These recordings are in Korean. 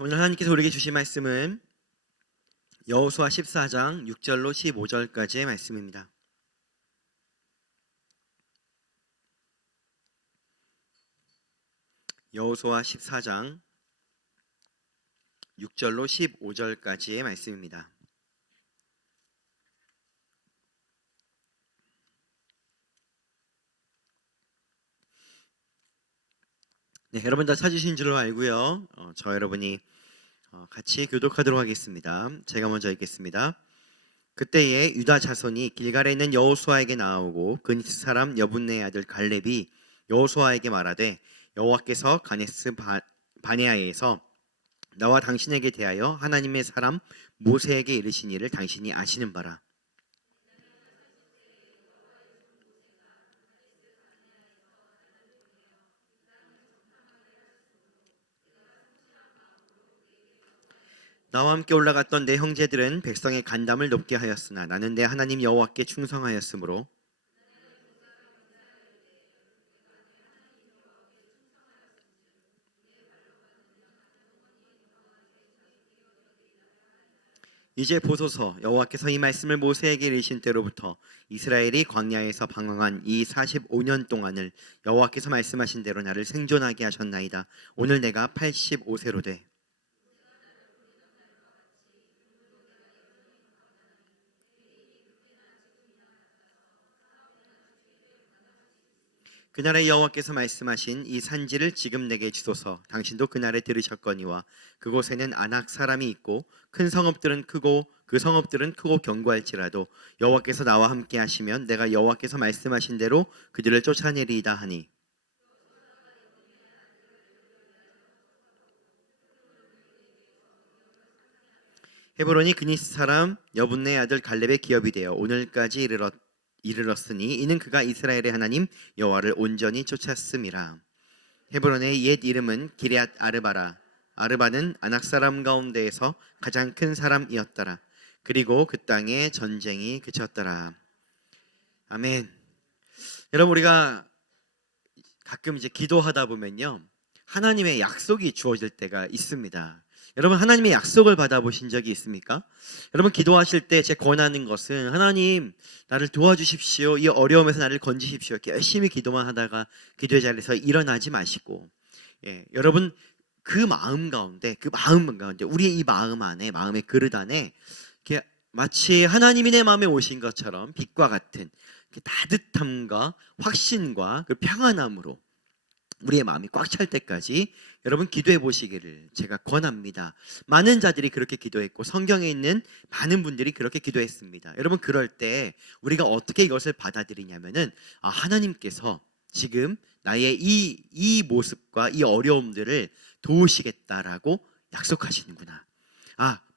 오늘 하나님께서 우리에게 주신 말씀은 여호수아 14장 6절로 15절까지의 말씀입니다. 여호수아 14장 6절로 15절까지의 말씀입니다. 네, 여러분 다 찾으신 줄로 알고요. 저 여러분이 같이 교독하도록 하겠습니다. 제가 먼저 읽겠습니다. 그때에 유다 자손이 길갈에 있는 여호수아에게 나아오고 그니스 사람 여분네의 아들 갈렙이 여호수아에게 말하되 여호와께서 가데스 바네아에서 나와 당신에게 대하여 하나님의 사람 모세에게 이르신 일을 당신이 아시는 바라. 나와 함께 올라갔던 내 형제들은 백성의 간담을 높게 하였으나 나는 내 하나님 여호와께 충성하였으므로 이제 보소서, 여호와께서 이 말씀을 모세에게 이르신 때로부터 이스라엘이 광야에서 방황한 이 45년 동안을 여호와께서 말씀하신 대로 나를 생존하게 하셨나이다. 오늘 내가 85세로 돼 그날에 여호와께서 말씀하신 이 산지를 지금 내게 주소서. 당신도 그날에 들으셨거니와 그곳에는 아낙 사람이 있고 큰 성읍들은 크고 그 성읍들은 크고 견고할지라도 여호와께서 나와 함께 하시면 내가 여호와께서 말씀하신 대로 그들을 쫓아내리이다 하니 헤브론이 그니스 사람 여분네 아들 갈렙의 기업이 되어 오늘까지 이르렀으니 이는 그가 이스라엘의 하나님 여호와를 온전히 쫓았음이라. 헤브론의 옛 이름은 기럇 아르바라. 아르바는 아낙 사람 가운데에서 가장 큰 사람이었더라. 그리고 그 땅에 전쟁이 그쳤더라. 아멘. 여러분, 우리가 가끔 이제 기도하다 보면요, 하나님의 약속이 주어질 때가 있습니다. 여러분, 하나님의 약속을 받아보신 적이 있습니까? 여러분, 기도하실 때 제 권하는 것은 하나님 나를 도와주십시오, 이 어려움에서 나를 건지십시오, 이렇게 열심히 기도만 하다가 기도의 자리에서 일어나지 마시고, 여러분 그 마음 가운데 우리의 이 마음 안에, 마음의 그릇 안에 이렇게 마치 하나님이 내 마음에 오신 것처럼 빛과 같은 따뜻함과 확신과 그 평안함으로 우리의 마음이 꽉 찰 때까지 여러분 기도해 보시기를 제가 권합니다. 많은 자들이 그렇게 기도했고 성경에 있는 많은 분들이 그렇게 기도했습니다. 여러분, 그럴 때 우리가 어떻게 이것을 받아들이냐면은 하나님께서 지금 나의 이 모습과 이 어려움들을 도우시겠다라고 약속하시는구나,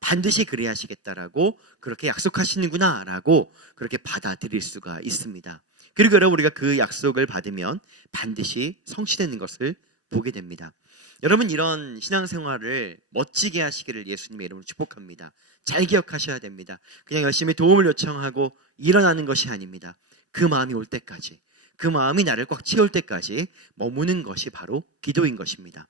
반드시 그래야 하시겠다라고 그렇게 약속하시는구나 라고 그렇게 받아들일 수가 있습니다. 그리고 여러분, 우리가 그 약속을 받으면 반드시 성취되는 것을 보게 됩니다. 여러분, 이런 신앙생활을 멋지게 하시기를 예수님의 이름으로 축복합니다. 잘 기억하셔야 됩니다. 그냥 열심히 도움을 요청하고 일어나는 것이 아닙니다. 그 마음이 올 때까지, 그 마음이 나를 꽉 채울 때까지 머무는 것이 바로 기도인 것입니다.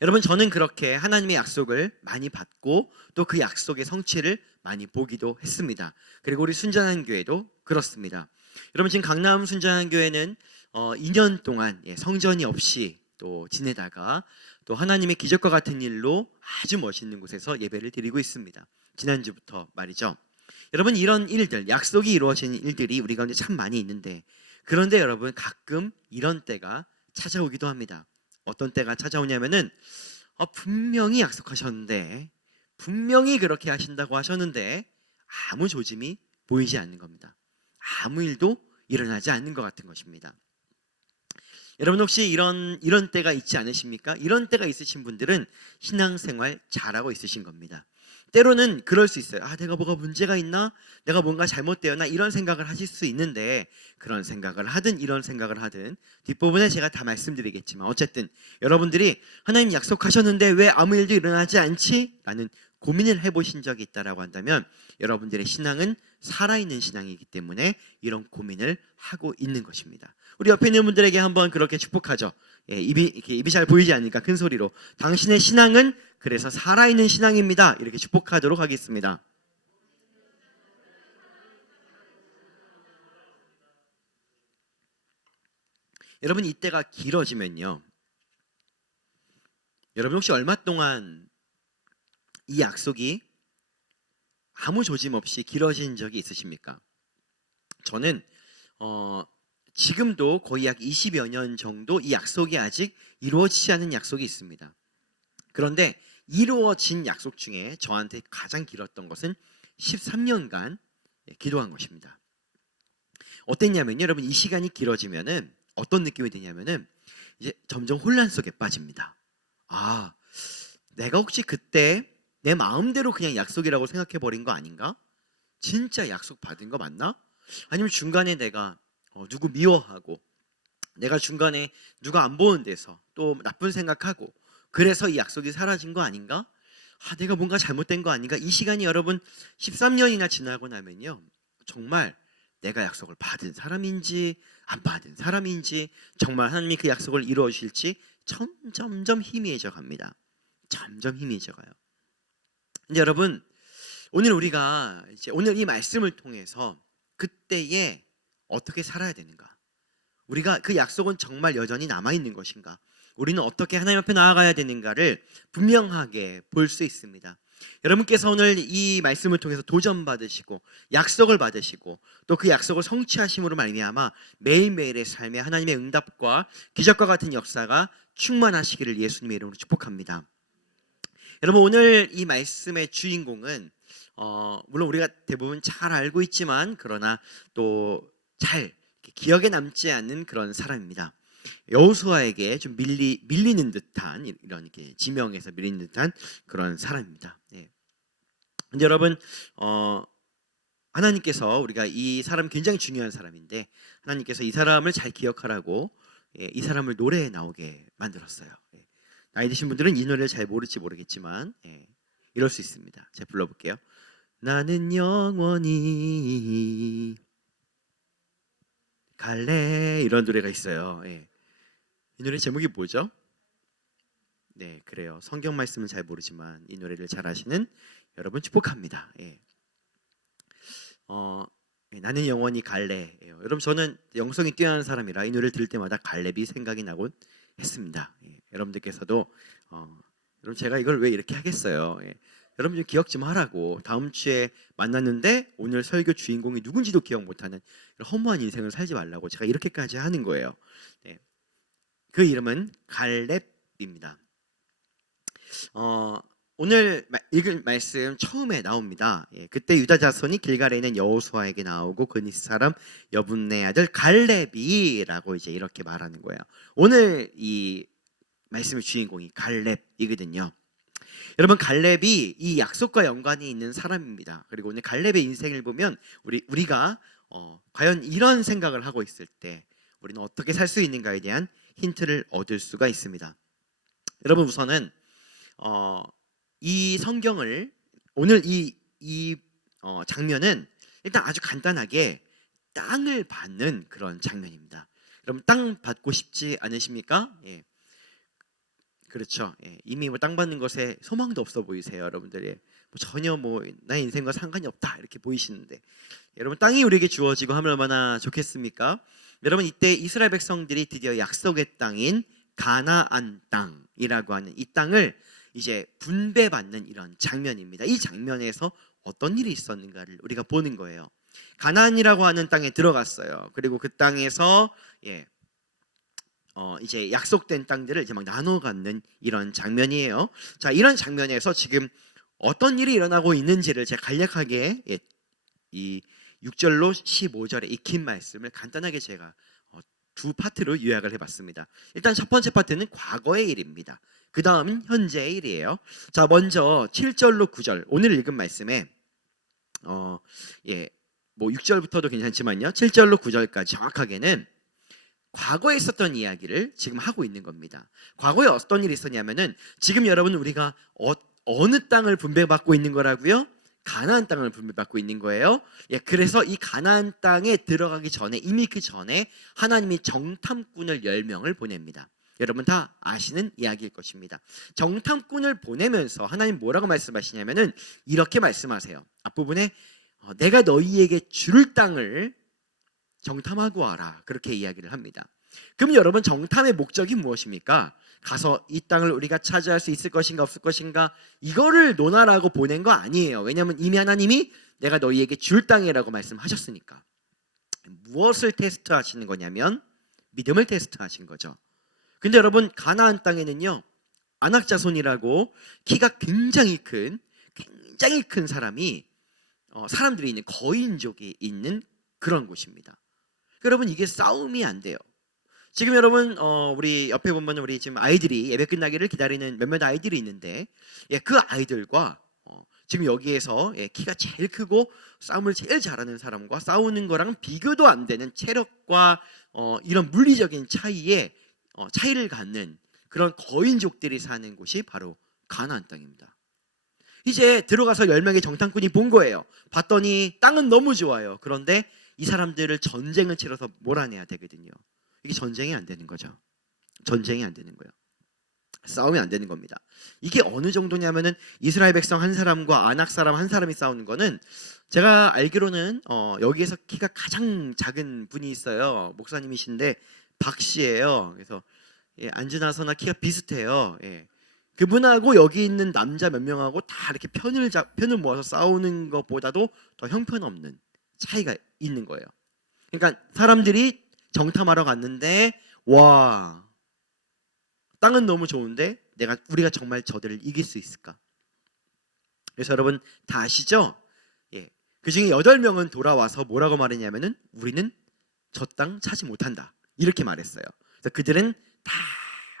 여러분, 저는 그렇게 하나님의 약속을 많이 받고 또 그 약속의 성취를 많이 보기도 했습니다. 그리고 우리 순전한 교회도 그렇습니다. 여러분, 지금 강남 순전한 교회는 2년 동안 성전이 없이 또 지내다가 또 하나님의 기적과 같은 일로 아주 멋있는 곳에서 예배를 드리고 있습니다. 지난주부터 말이죠. 여러분, 이런 일들, 약속이 이루어지는 일들이 우리 가운데 참 많이 있는데, 그런데 여러분, 가끔 이런 때가 찾아오기도 합니다. 어떤 때가 찾아오냐면은 분명히 약속하셨는데, 분명히 그렇게 하신다고 하셨는데 아무 조짐이 보이지 않는 겁니다. 아무 일도 일어나지 않는 것 같은 것입니다. 여러분, 혹시 이런 때가 있지 않으십니까? 이런 때가 있으신 분들은 신앙생활 잘하고 있으신 겁니다. 때로는 그럴 수 있어요. 내가 뭐가 문제가 있나? 내가 뭔가 잘못되었나? 이런 생각을 하실 수 있는데, 그런 생각을 하든 이런 생각을 하든 뒷부분에 제가 다 말씀드리겠지만 어쨌든 여러분들이 하나님 약속하셨는데 왜 아무 일도 일어나지 않지? 라는 고민을 해보신 적이 있다라고 한다면 여러분들의 신앙은 살아있는 신앙이기 때문에 이런 고민을 하고 있는 것입니다. 우리 옆에 있는 분들에게 한번 그렇게 축복하죠. 입이 잘 보이지 않으니까 큰 소리로 당신의 신앙은 그래서 살아있는 신앙입니다. 이렇게 축복하도록 하겠습니다. 여러분 이때가 길어지면요. 여러분 혹시 얼마 동안 이 약속이 아무 조짐 없이 길어진 적이 있으십니까? 저는 지금도 거의 약 20여 년 정도 이 약속이 아직 이루어지지 않은 약속이 있습니다. 그런데 이루어진 약속 중에 저한테 가장 길었던 것은 13년간 기도한 것입니다. 어땠냐면요, 여러분 이 시간이 길어지면은 어떤 느낌이 드냐면은 이제 점점 혼란 속에 빠집니다. 아, 내가 혹시 그때 내 마음대로 그냥 약속이라고 생각해 버린 거 아닌가? 진짜 약속 받은 거 맞나? 아니면 중간에 내가 누구 미워하고 내가 중간에 누가 안 보는 데서 또 나쁜 생각하고 그래서 이 약속이 사라진 거 아닌가? 내가 뭔가 잘못된 거 아닌가? 이 시간이 여러분 13년이나 지나고 나면요, 정말 내가 약속을 받은 사람인지 안 받은 사람인지, 정말 하나님이 그 약속을 이루어 주실지 점점 희미해져 갑니다. 점점 희미해져 가요. 근데 여러분, 오늘 우리가 오늘 이 말씀을 통해서 그때에 어떻게 살아야 되는가? 우리가 그 약속은 정말 여전히 남아 있는 것인가? 우리는 어떻게 하나님 앞에 나아가야 되는가를 분명하게 볼 수 있습니다. 여러분께서 오늘 이 말씀을 통해서 도전 받으시고 약속을 받으시고 또 그 약속을 성취하심으로 말미암아 매일매일의 삶에 하나님의 응답과 기적과 같은 역사가 충만하시기를 예수님의 이름으로 축복합니다. 여러분 오늘 이 말씀의 주인공은 물론 우리가 대부분 잘 알고 있지만 그러나 또 잘 기억에 남지 않는 그런 사람입니다. 여호수아에게 좀 밀리는 듯한 이런 이렇게 지명에서 밀리는 듯한 그런 사람입니다. 근데 여러분 하나님께서 우리가 이 사람 굉장히 중요한 사람인데 하나님께서 이 사람을 잘 기억하라고 이 사람을 노래에 나오게 만들었어요. 나이 드신 분들은 이 노래를 잘 모를지 모르겠지만 이럴 수 있습니다. 제가 불러볼게요. 나는 영원히 갈래, 이런 노래가 있어요. 이 노래 제목이 뭐죠? 네, 그래요. 성경 말씀은 잘 모르지만 이 노래를 잘 아시는 여러분 축복합니다. 나는 영원히 갈래. 여러분 저는 영성이 뛰어난 사람이라 이 노래를 들을 때마다 갈렙이 생각이 나곤 했습니다. 여러분들께서도 여러분 제가 이걸 왜 이렇게 하겠어요? 여러분 좀 기억 좀 하라고. 다음 주에 만났는데 오늘 설교 주인공이 누군지도 기억 못하는 허무한 인생을 살지 말라고 제가 이렇게까지 하는 거예요. 그 이름은 갈렙입니다. 오늘 읽을 말씀 처음에 나옵니다. 그때 유다 자손이 길갈에 있는 여호수아에게 나오고 그니스 사람 여분네 아들 갈렙이라고 이제 이렇게 말하는 거예요. 오늘 이 말씀의 주인공이 갈렙이거든요. 여러분 갈렙이 이 약속과 연관이 있는 사람입니다. 그리고 오늘 갈렙의 인생을 보면 우리가 과연 이런 생각을 하고 있을 때 우리는 어떻게 살 수 있는가에 대한 힌트를 얻을 수가 있습니다. 여러분 우선은 이 성경을 오늘 이 장면은 일단 아주 간단하게 땅을 받는 그런 장면입니다. 여러분 땅 받고 싶지 않으십니까? 그렇죠. 이미 땅 받는 것에 소망도 없어 보이세요, 여러분들이. 전혀 나의 인생과 상관이 없다 이렇게 보이시는데 여러분 땅이 우리에게 주어지고 하면 얼마나 좋겠습니까? 여러분 이때 이스라엘 백성들이 드디어 약속의 땅인 가나안 땅이라고 하는 이 땅을 이제 분배받는 이런 장면입니다. 이 장면에서 어떤 일이 있었는가를 우리가 보는 거예요. 가나안이라고 하는 땅에 들어갔어요. 그리고 그 땅에서 이제 약속된 땅들을 이제 막 나눠 갖는 이런 장면이에요. 자, 이런 장면에서 지금 어떤 일이 일어나고 있는지를 제가 간략하게 이 6절로 15절의 이 긴 말씀을 간단하게 제가 두 파트로 요약을 해봤습니다. 일단 첫 번째 파트는 과거의 일입니다. 그 다음은 현재의 일이에요. 자, 먼저 7절로 9절 오늘 읽은 말씀에 6절부터도 괜찮지만요, 7절로 9절까지 정확하게는 과거에 있었던 이야기를 지금 하고 있는 겁니다. 과거에 어떤 일이 있었냐면은 지금 여러분 우리가 어느 땅을 분배받고 있는 거라고요? 가나안 땅을 분배받고 있는 거예요. 예, 그래서 이 가나안 땅에 들어가기 전에 이미 그 전에 하나님이 정탐꾼을 10명을 보냅니다. 여러분 다 아시는 이야기일 것입니다. 정탐꾼을 보내면서 하나님 뭐라고 말씀하시냐면은 이렇게 말씀하세요. 앞부분에 내가 너희에게 줄 땅을 정탐하고 와라, 그렇게 이야기를 합니다. 그럼 여러분, 정탐의 목적이 무엇입니까? 가서 이 땅을 우리가 차지할 수 있을 것인가 없을 것인가 이거를 논하라고 보낸 거 아니에요. 왜냐하면 이미 하나님이 내가 너희에게 줄 땅이라고 말씀하셨으니까. 무엇을 테스트하시는 거냐면 믿음을 테스트하신 거죠. 근데 여러분, 가나안 땅에는요, 안악자손이라고 키가 굉장히 큰 사람이 사람들이 있는 거인족이 있는 그런 곳입니다. 여러분, 이게 싸움이 안 돼요. 지금 여러분, 우리 옆에 보면 우리 지금 아이들이 예배 끝나기를 기다리는 몇몇 아이들이 있는데, 예, 그 아이들과 지금 여기에서 키가 제일 크고 싸움을 제일 잘하는 사람과 싸우는 거랑 비교도 안 되는 체력과 이런 물리적인 차이를 갖는 그런 거인족들이 사는 곳이 바로 가나안 땅입니다. 이제 들어가서 10명의 정탐꾼이 본 거예요. 봤더니 땅은 너무 좋아요. 그런데 이 사람들을 전쟁을 치러서 몰아내야 되거든요. 이게 전쟁이 안 되는 거죠. 전쟁이 안 되는 거예요. 싸움이 안 되는 겁니다. 이게 어느 정도냐면은 이스라엘 백성 한 사람과 아낙 사람 한 사람이 싸우는 거는, 제가 알기로는 여기에서 키가 가장 작은 분이 있어요. 목사님이신데 박 씨예요. 그래서 안지나서나 키가 비슷해요. 그분하고 여기 있는 남자 몇 명하고 다 이렇게 편을 모아서 싸우는 것보다도 더 형편없는 차이가 있는 거예요. 그러니까 사람들이 정탐하러 갔는데, 와, 땅은 너무 좋은데 우리가 정말 저들을 이길 수 있을까? 그래서 여러분 다 아시죠? 예. 그 중에 8명은 돌아와서 뭐라고 말했냐면은 우리는 저 땅 차지 못한다, 이렇게 말했어요. 그래서 그들은 다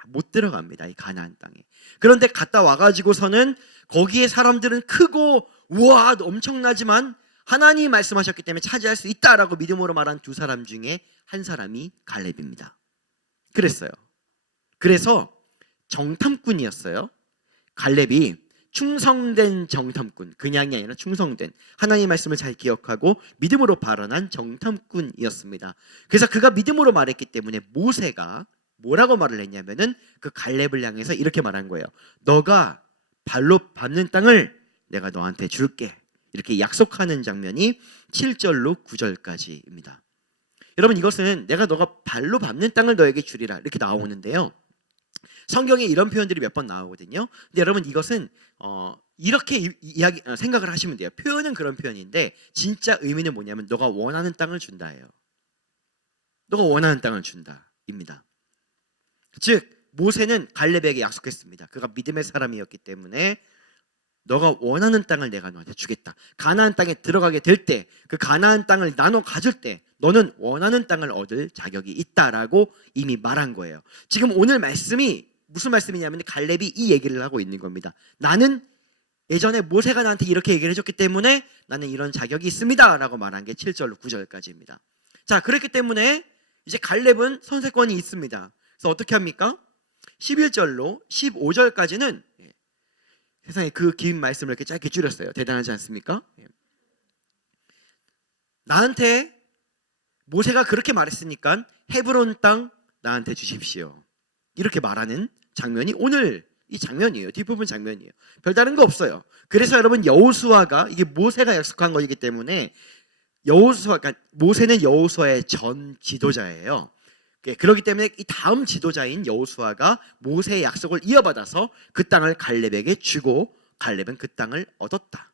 못 들어갑니다, 이 가나안 땅에. 그런데 갔다 와가지고서는 거기에 사람들은 크고 우와 엄청나지만 하나님이 말씀하셨기 때문에 차지할 수 있다라고 믿음으로 말한 2사람 중에 한 사람이 갈렙입니다. 그랬어요. 그래서 정탐꾼이었어요. 갈렙이 충성된 정탐꾼, 그냥이 아니라 충성된, 하나님의 말씀을 잘 기억하고 믿음으로 발언한 정탐꾼이었습니다. 그래서 그가 믿음으로 말했기 때문에 모세가 뭐라고 말을 했냐면은 그 갈렙을 향해서 이렇게 말한 거예요. 너가 발로 밟는 땅을 내가 너한테 줄게, 이렇게 약속하는 장면이 7절로 9절까지입니다. 여러분, 이것은 내가 너가 발로 밟는 땅을 너에게 주리라 이렇게 나오는데요, 성경에 이런 표현들이 몇 번 나오거든요. 근데 여러분, 이것은 이렇게 생각을 하시면 돼요. 표현은 그런 표현인데 진짜 의미는 뭐냐면 너가 원하는 땅을 준다예요. 너가 원하는 땅을 준다입니다. 즉 모세는 갈렙에게 약속했습니다. 그가 믿음의 사람이었기 때문에 너가 원하는 땅을 내가 너한테 주겠다. 가나안 땅에 들어가게 될 때, 그 가나안 땅을 나눠 가질 때 너는 원하는 땅을 얻을 자격이 있다라고 이미 말한 거예요. 지금 오늘 말씀이 무슨 말씀이냐면 갈렙이 이 얘기를 하고 있는 겁니다. 나는 예전에 모세가 나한테 이렇게 얘기를 해줬기 때문에 나는 이런 자격이 있습니다 라고 말한 게 7절로 9절까지입니다. 자, 그렇기 때문에 이제 갈렙은 선세권이 있습니다. 그래서 어떻게 합니까? 11절로 15절까지는 세상에 그 긴 말씀을 이렇게 짧게 줄였어요. 대단하지 않습니까? 나한테 모세가 그렇게 말했으니까 헤브론 땅 나한테 주십시오, 이렇게 말하는 장면이 오늘 이 장면이에요. 뒷부분 장면이에요. 별다른 거 없어요. 그래서 여러분, 여호수아가, 이게 모세가 약속한 거이기 때문에 그러니까 모세는 여호수아의 전 지도자예요. 그렇기 때문에 이 다음 지도자인 여호수아가 모세의 약속을 이어받아서 그 땅을 갈렙에게 주고 갈렙은 그 땅을 얻었다.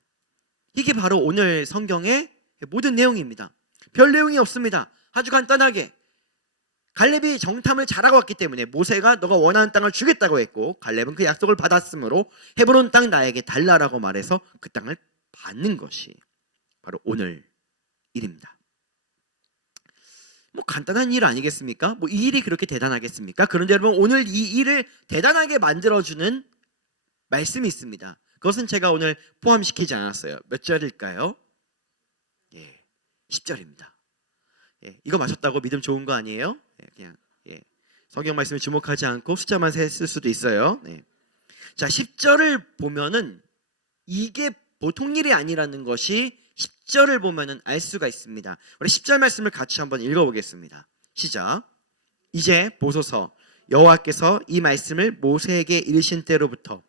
이게 바로 오늘 성경의 모든 내용입니다. 별 내용이 없습니다. 아주 간단하게 갈렙이 정탐을 잘하고 왔기 때문에 모세가 너가 원하는 땅을 주겠다고 했고, 갈렙은 그 약속을 받았으므로 헤브론 땅 나에게 달라라고 말해서 그 땅을 받는 것이 바로 오늘 일입니다. 뭐 간단한 일 아니겠습니까? 뭐 이 일이 그렇게 대단하겠습니까? 그런데 여러분, 오늘 이 일을 대단하게 만들어주는 말씀이 있습니다. 그것은 제가 오늘 포함시키지 않았어요. 몇 절일까요? 10절입니다. 이거 맞췄다고 믿음 좋은 거 아니에요? 그냥 성경 말씀에 주목하지 않고 숫자만 셌을 수도 있어요. 자, 10절을 보면은 이게 보통 일이 아니라는 것이 10절을 보면은 알 수가 있습니다. 우리 10절 말씀을 같이 한번 읽어보겠습니다. 시작. 이제 보소서, 여호와께서 이 말씀을 모세에게 이르신 때로부터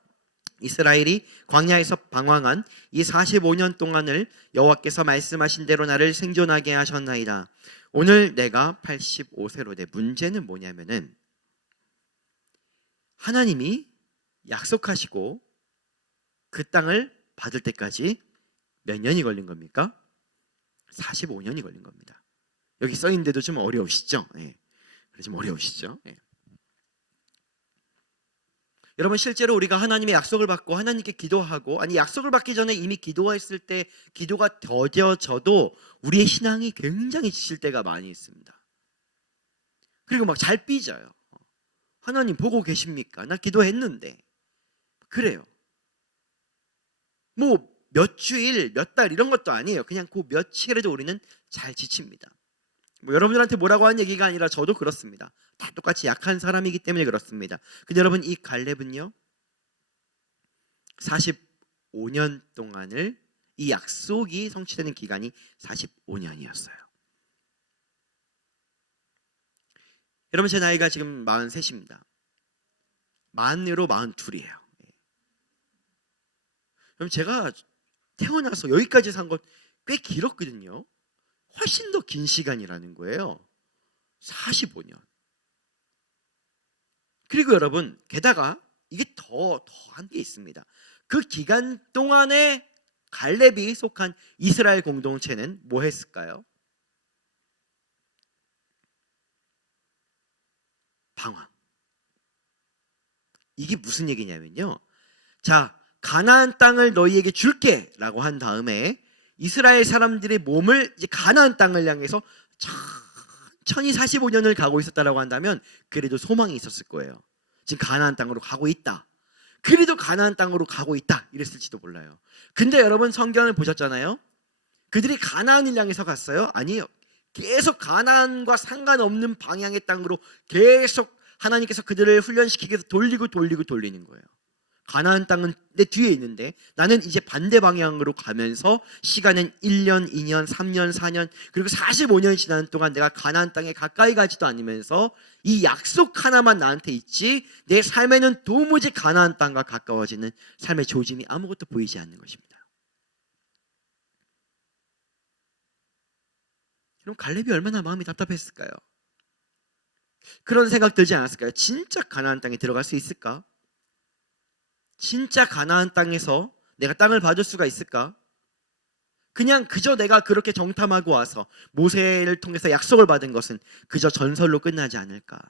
이스라엘이 광야에서 방황한 이 45년 동안을 여호와께서 말씀하신 대로 나를 생존하게 하셨나이다. 오늘 내가 85세로 돼. 문제는 뭐냐면은 하나님이 약속하시고 그 땅을 받을 때까지 몇 년이 걸린 겁니까? 45년이 걸린 겁니다. 여기 써 있는데도 좀 어려우시죠? 예. 좀 어려우시죠? 예. 여러분, 실제로 우리가 하나님의 약속을 받고 하나님께 기도하고, 아니 약속을 받기 전에 이미 기도했을 때 기도가 더뎌져도 우리의 신앙이 굉장히 지칠 때가 많이 있습니다. 그리고 막 잘 삐져요. 하나님 보고 계십니까? 나 기도했는데. 그래요. 뭐 몇 주일, 몇 달 이런 것도 아니에요. 그냥 그 며칠에도 우리는 잘 지칩니다. 뭐 여러분들한테 뭐라고 하는 얘기가 아니라 저도 그렇습니다. 다 똑같이 약한 사람이기 때문에 그렇습니다. 근데 여러분, 이 갈렙은요 45년 동안을, 이 약속이 성취되는 기간이 45년이었어요. 여러분, 제 나이가 지금 43입니다. 만으로 42이에요. 그럼 제가 태어나서 여기까지 산 건 꽤 길었거든요. 훨씬 더 긴 시간이라는 거예요. 45년. 그리고 여러분, 게다가 이게 더한 게 있습니다. 그 기간 동안에 갈렙이 속한 이스라엘 공동체는 뭐 했을까요? 방황. 이게 무슨 얘기냐면요, 자, 가나안 땅을 너희에게 줄게 라고 한 다음에 이스라엘 사람들의 몸을 이제 가나안 땅을 향해서 천천히 45년을 가고 있었다라고 한다면 그래도 소망이 있었을 거예요. 지금 가나안 땅으로 가고 있다, 그래도 가나안 땅으로 가고 있다 이랬을지도 몰라요. 근데 여러분, 성경을 보셨잖아요. 그들이 가나안을 향해서 갔어요? 아니에요. 계속 가나안과 상관없는 방향의 땅으로 계속 하나님께서 그들을 훈련시키기 위해서 돌리는 거예요. 가나안 땅은 내 뒤에 있는데 나는 이제 반대 방향으로 가면서 시간은 1년, 2년, 3년, 4년, 그리고 45년이 지나는 동안 내가 가나안 땅에 가까이 가지도 않으면서 이 약속 하나만 나한테 있지, 내 삶에는 도무지 가나안 땅과 가까워지는 삶의 조짐이 아무것도 보이지 않는 것입니다. 그럼 갈렙이 얼마나 마음이 답답했을까요? 그런 생각 들지 않았을까요? 진짜 가나안 땅에 들어갈 수 있을까? 진짜 가나안 땅에서 내가 땅을 받을 수가 있을까? 그냥 그저 내가 그렇게 정탐하고 와서 모세를 통해서 약속을 받은 것은 그저 전설로 끝나지 않을까?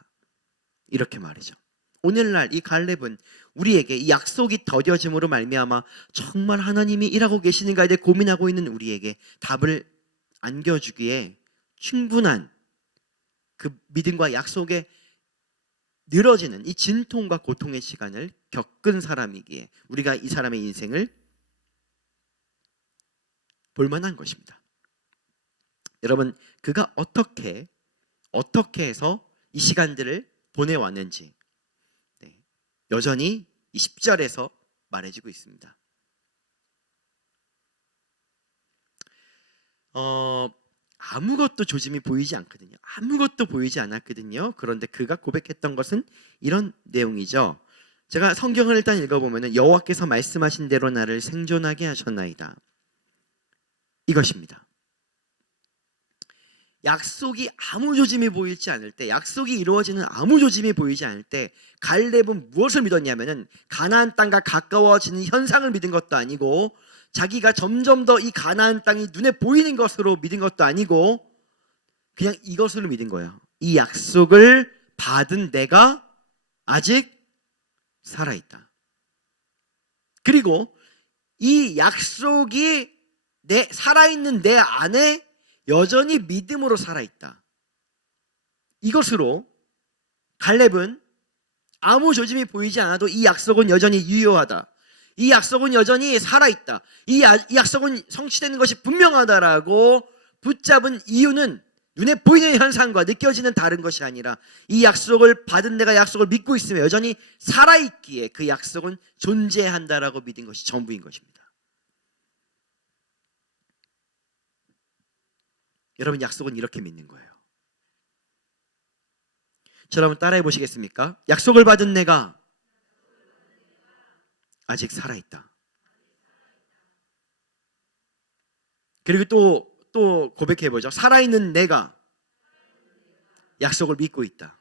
이렇게 말이죠. 오늘날 이 갈렙은 우리에게 이 약속이 더뎌짐으로 말미암아 정말 하나님이 일하고 계시는가에 대해 고민하고 있는 우리에게 답을 안겨주기에 충분한 그 믿음과 약속에 늘어지는 이 진통과 고통의 시간을 겪은 사람이기에 우리가 이 사람의 인생을 볼만한 것입니다. 여러분, 그가 어떻게 해서 이 시간들을 보내왔는지 여전히 이 10절에서 말해주고 있습니다. 아무것도 조짐이 보이지 않거든요. 아무것도 보이지 않았거든요. 그런데 그가 고백했던 것은 이런 내용이죠. 제가 성경을 일단 읽어보면 여호와께서 말씀하신 대로 나를 생존하게 하셨나이다, 이것입니다. 약속이 아무 조짐이 보이지 않을 때, 약속이 이루어지는 아무 조짐이 보이지 않을 때 갈렙은 무엇을 믿었냐면은 가나안 땅과 가까워지는 현상을 믿은 것도 아니고, 자기가 점점 더 이 가나안 땅이 눈에 보이는 것으로 믿은 것도 아니고, 그냥 이것으로 믿은 거예요. 이 약속을 받은 내가 아직 살아있다. 그리고 이 약속이 살아있는 내 안에 여전히 믿음으로 살아있다. 이것으로 갈렙은 아무 조짐이 보이지 않아도 이 약속은 여전히 유효하다, 이 약속은 여전히 살아있다, 이 약속은 성취되는 것이 분명하다라고 붙잡은 이유는 눈에 보이는 현상과 느껴지는 다른 것이 아니라 이 약속을 받은 내가 약속을 믿고 있으며 여전히 살아있기에 그 약속은 존재한다라고 믿은 것이 전부인 것입니다. 여러분, 약속은 이렇게 믿는 거예요. 저를 한번 따라해 보시겠습니까? 약속을 받은 내가 아직 살아있다. 그리고 또 고백해 보죠. 살아있는 내가 약속을 믿고 있다.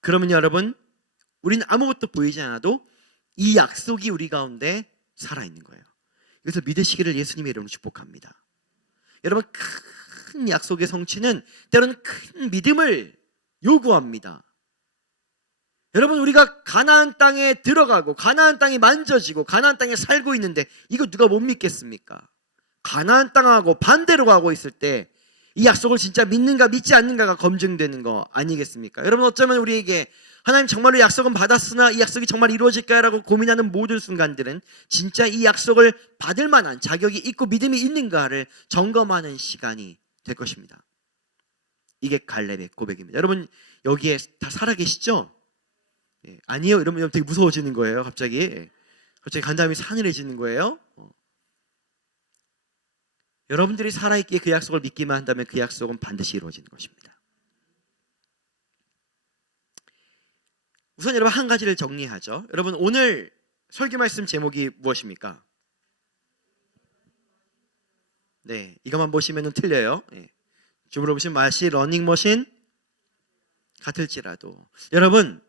그러면 여러분, 우리는 아무것도 보이지 않아도 이 약속이 우리 가운데 살아있는 거예요. 그래서 믿으시기를 예수님의 이름으로 축복합니다. 여러분, 큰 약속의 성취는 때로는 큰 믿음을 요구합니다. 여러분, 우리가 가나안 땅에 들어가고 가나안 땅이 만져지고 가나안 땅에 살고 있는데 이거 누가 못 믿겠습니까? 가나안 땅하고 반대로 가고 있을 때 이 약속을 진짜 믿는가 믿지 않는가가 검증되는 거 아니겠습니까? 여러분, 어쩌면 우리에게 하나님 정말로 약속은 받았으나 이 약속이 정말 이루어질까라고 고민하는 모든 순간들은 진짜 이 약속을 받을 만한 자격이 있고 믿음이 있는가를 점검하는 시간이 될 것입니다. 이게 갈렙의 고백입니다. 여러분, 여기에 다 살아계시죠? 아니요, 이러면 되게 무서워지는 거예요. 갑자기 간담이 사늘해지는 거예요. 여러분들이 살아있기에 그 약속을 믿기만 한다면 그 약속은 반드시 이루어지는 것입니다. 우선 여러분, 한 가지를 정리하죠. 여러분, 오늘 설교 말씀 제목이 무엇입니까? 네, 이것만 보시면 틀려요. 줌으로 보시면 마치 러닝머신 같을지라도. 여러분,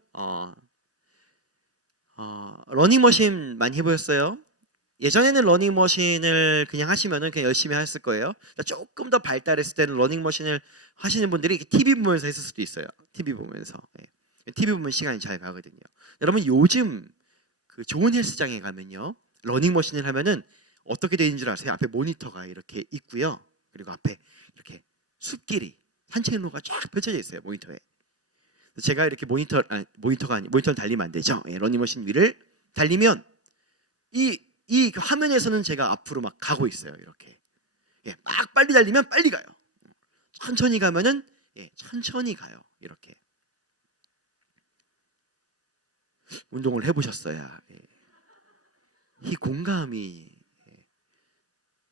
러닝머신 많이 해보셨어요? 예전에는 러닝머신을 그냥 하시면은 그냥 열심히 했을 거예요. 조금 더 발달했을 때는 러닝머신을 하시는 분들이 TV 보면서 했을 수도 있어요. TV 보면서. TV 보면 시간이 잘 가거든요. 여러분, 요즘 그 좋은 헬스장에 가면요, 러닝머신을 하면은 어떻게 되는 줄 아세요? 앞에 모니터가 이렇게 있고요. 그리고 앞에 이렇게 숲길이 산책로가 쫙 펼쳐져 있어요. 모니터에. 제가 이렇게 모니터는 달리면 안 되죠. 러닝머신 위를 달리면 이 화면에서는 제가 앞으로 막 가고 있어요. 이렇게. 막 빨리 달리면 빨리 가요. 천천히 가면은 천천히 가요. 이렇게. 운동을 해보셨어야 이 공감이.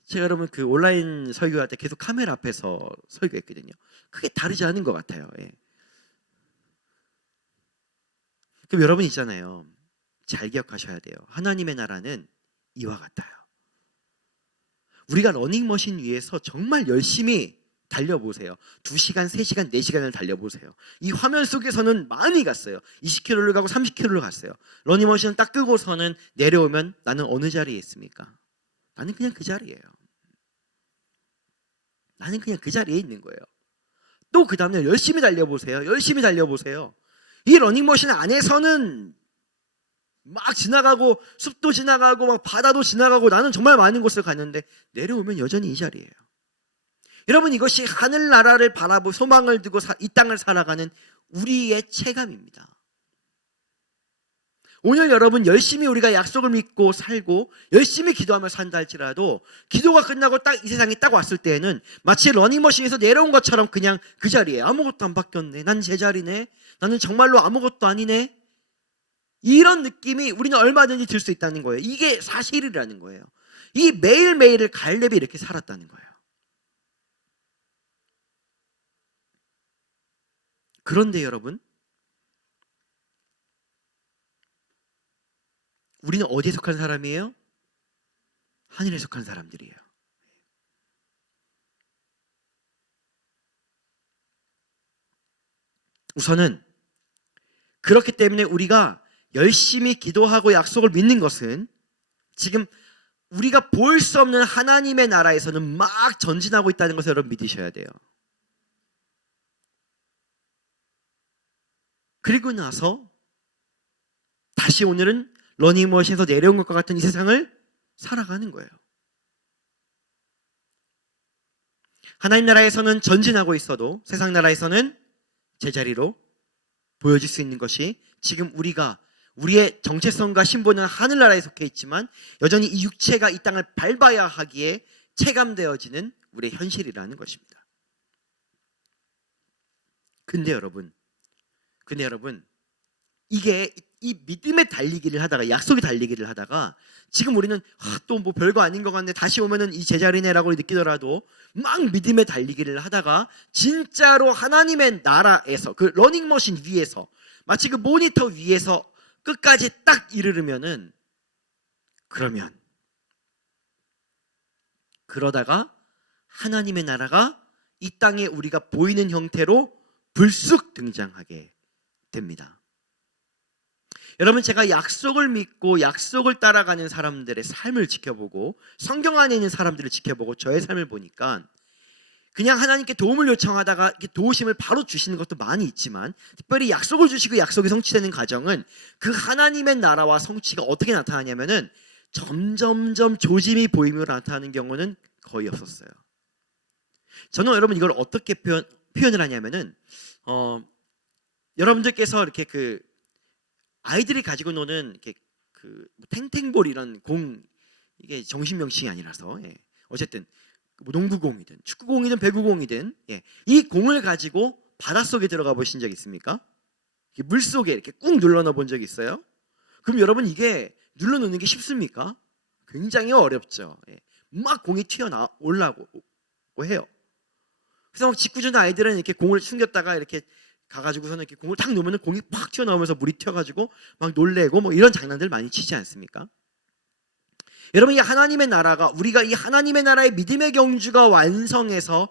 제가 여러분 그 온라인 설교할 때 계속 카메라 앞에서 설교했거든요. 크게 다르지 않은 것 같아요. 그럼 여러분 있잖아요. 잘 기억하셔야 돼요. 하나님의 나라는 이와 같아요. 우리가 러닝머신 위에서 정말 열심히 달려보세요. 2시간, 3시간, 4시간을 달려보세요. 이 화면 속에서는 많이 갔어요. 20km를 가고 30km를 갔어요. 러닝머신을 딱 끄고서는 내려오면 나는 어느 자리에 있습니까? 나는 그냥 그 자리예요. 나는 그냥 그 자리에 있는 거예요. 또 그 다음날 열심히 달려보세요. 열심히 달려보세요. 이 러닝머신 안에서는 막 지나가고 숲도 지나가고 막 바다도 지나가고 나는 정말 많은 곳을 갔는데 내려오면 여전히 이 자리예요. 여러분, 이것이 하늘나라를 바라보고 소망을 두고 이 땅을 살아가는 우리의 체감입니다. 오늘 여러분, 열심히 우리가 약속을 믿고 살고 열심히 기도하며 산다 할지라도 기도가 끝나고 딱 이 세상에 딱 왔을 때에는 마치 러닝머신에서 내려온 것처럼 그냥 그 자리에 아무것도 안 바뀌었네. 난 제자리네. 나는 정말로 아무것도 아니네. 이런 느낌이 우리는 얼마든지 들 수 있다는 거예요. 이게 사실이라는 거예요. 이 매일매일을 갈렙이 이렇게 살았다는 거예요. 그런데 여러분, 우리는 어디에 속한 사람이에요? 하늘에 속한 사람들이에요. 우선은 그렇기 때문에 우리가 열심히 기도하고 약속을 믿는 것은 지금 우리가 볼 수 없는 하나님의 나라에서는 막 전진하고 있다는 것을 여러분 믿으셔야 돼요. 그리고 나서 다시 오늘은 러닝머신에서 내려온 것과 같은 이 세상을 살아가는 거예요. 하나님 나라에서는 전진하고 있어도 세상 나라에서는 제자리로 보여질 수 있는 것이 지금 우리의 정체성과 신분은 하늘나라에 속해 있지만 여전히 이 육체가 이 땅을 밟아야 하기에 체감되어지는 우리의 현실이라는 것입니다. 근데 여러분, 이게 이 믿음의 달리기를 하다가, 약속의 달리기를 하다가 지금 우리는 또 뭐 별거 아닌 것 같네, 다시 오면은 이 제자리네라고 느끼더라도 막 믿음의 달리기를 하다가 진짜로 하나님의 나라에서 그 러닝머신 위에서, 마치 그 모니터 위에서 끝까지 딱 이르르면은, 그러다가 하나님의 나라가 이 땅에 우리가 보이는 형태로 불쑥 등장하게 됩니다. 여러분, 제가 약속을 믿고 약속을 따라가는 사람들의 삶을 지켜보고 성경 안에 있는 사람들을 지켜보고 저의 삶을 보니까 그냥 하나님께 도움을 요청하다가 도우심을 바로 주시는 것도 많이 있지만, 특별히 약속을 주시고 약속이 성취되는 과정은 그 하나님의 나라와 성취가 어떻게 나타나냐면은 점점점 조짐이 보임으로 나타나는 경우는 거의 없었어요. 저는 여러분 이걸 어떻게 표현을 하냐면은 여러분들께서 이렇게 그 아이들이 가지고 노는 이렇게 그 탱탱볼 이런 공, 이게 정식 명칭이 아니라서, 어쨌든 뭐 농구공이든 축구공이든 배구공이든, 이 공을 가지고 바닷속에 들어가 보신 적 있습니까? 물속에 이렇게 꾹 눌러 넣어 본 적 있어요? 그럼 여러분, 이게 눌러 놓는 게 쉽습니까? 굉장히 어렵죠. 막 공이 올라오고 해요. 그래서 막 직구주는 아이들은 이렇게 공을 숨겼다가 이렇게 가가지고서는 이렇게 공을 탁 놓으면 공이 팍 튀어나오면서 물이 튀어가지고 막 놀래고 뭐 이런 장난들 많이 치지 않습니까? 여러분, 이 하나님의 나라가, 우리가 이 하나님의 나라의 믿음의 경주가 완주해서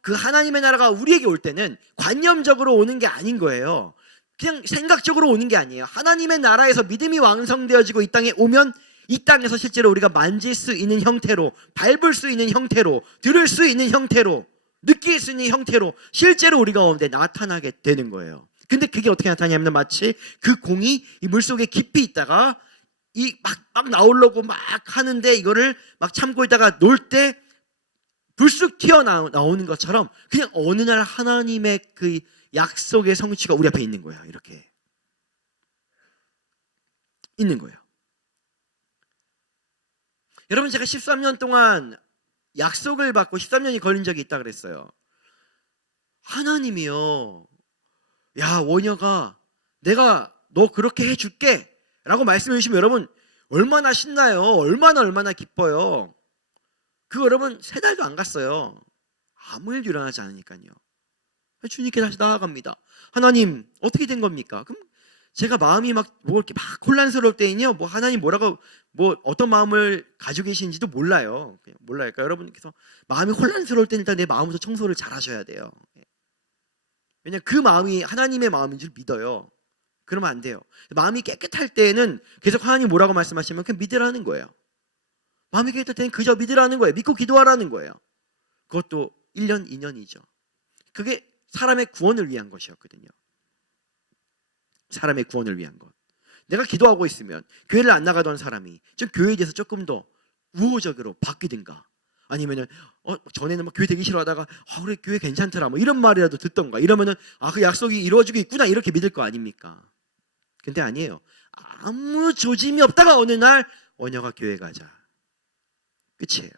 그 하나님의 나라가 우리에게 올 때는 관념적으로 오는 게 아닌 거예요. 그냥 생각적으로 오는 게 아니에요. 하나님의 나라에서 믿음이 완성되어지고 이 땅에 오면 이 땅에서 실제로 우리가 만질 수 있는 형태로, 밟을 수 있는 형태로, 들을 수 있는 형태로, 느낄 수 있는 형태로 실제로 우리가 오는데 나타나게 되는 거예요. 근데 그게 어떻게 나타나냐면, 마치 그 공이 이 물속에 깊이 있다가 이 막 나오려고 막 하는데 이거를 막 참고 있다가 놀 때 불쑥 튀어나오는 것처럼 그냥 어느 날 하나님의 그 약속의 성취가 우리 앞에 있는 거예요. 이렇게 있는 거예요. 여러분, 제가 13년 동안 약속을 받고 13년이 걸린 적이 있다 그랬어요. 하나님이요, 야 원혁아, 내가 너 그렇게 해줄게 라고 말씀해 주시면 여러분 얼마나 신나요? 얼마나 기뻐요. 그거 여러분 3달도 안 갔어요. 아무 일도 일어나지 않으니까요. 주님께 다시 나아갑니다. 하나님 어떻게 된 겁니까? 그럼 제가 마음이 뭐 이렇게 막 혼란스러울 때는요, 뭐 하나님 뭐라고, 뭐 어떤 마음을 가지고 계시는지도 몰라요. 그러니까 여러분께서 마음이 혼란스러울 때는 일단 내 마음부터 청소를 잘 하셔야 돼요. 왜냐하면 그 마음이 하나님의 마음인 줄 믿어요. 그러면 안 돼요. 마음이 깨끗할 때는 계속 하나님 뭐라고 말씀하시면 그냥 믿으라는 거예요. 마음이 깨끗할 때는 그저 믿으라는 거예요. 믿고 기도하라는 거예요. 그것도 1년, 2년이죠. 그게 사람의 구원을 위한 것이었거든요. 사람의 구원을 위한 것. 내가 기도하고 있으면 교회를 안 나가던 사람이 좀 교회에 대해서 조금 더 우호적으로 바뀌든가, 아니면은 전에는 막 교회 되기 싫어하다가 우리 교회 괜찮더라 뭐 이런 말이라도 듣던가, 이러면은 그 약속이 이루어지고 있구나 이렇게 믿을 거 아닙니까? 근데 아니에요. 아무 조짐이 없다가 어느 날 원혁아 교회 가자. 끝이에요.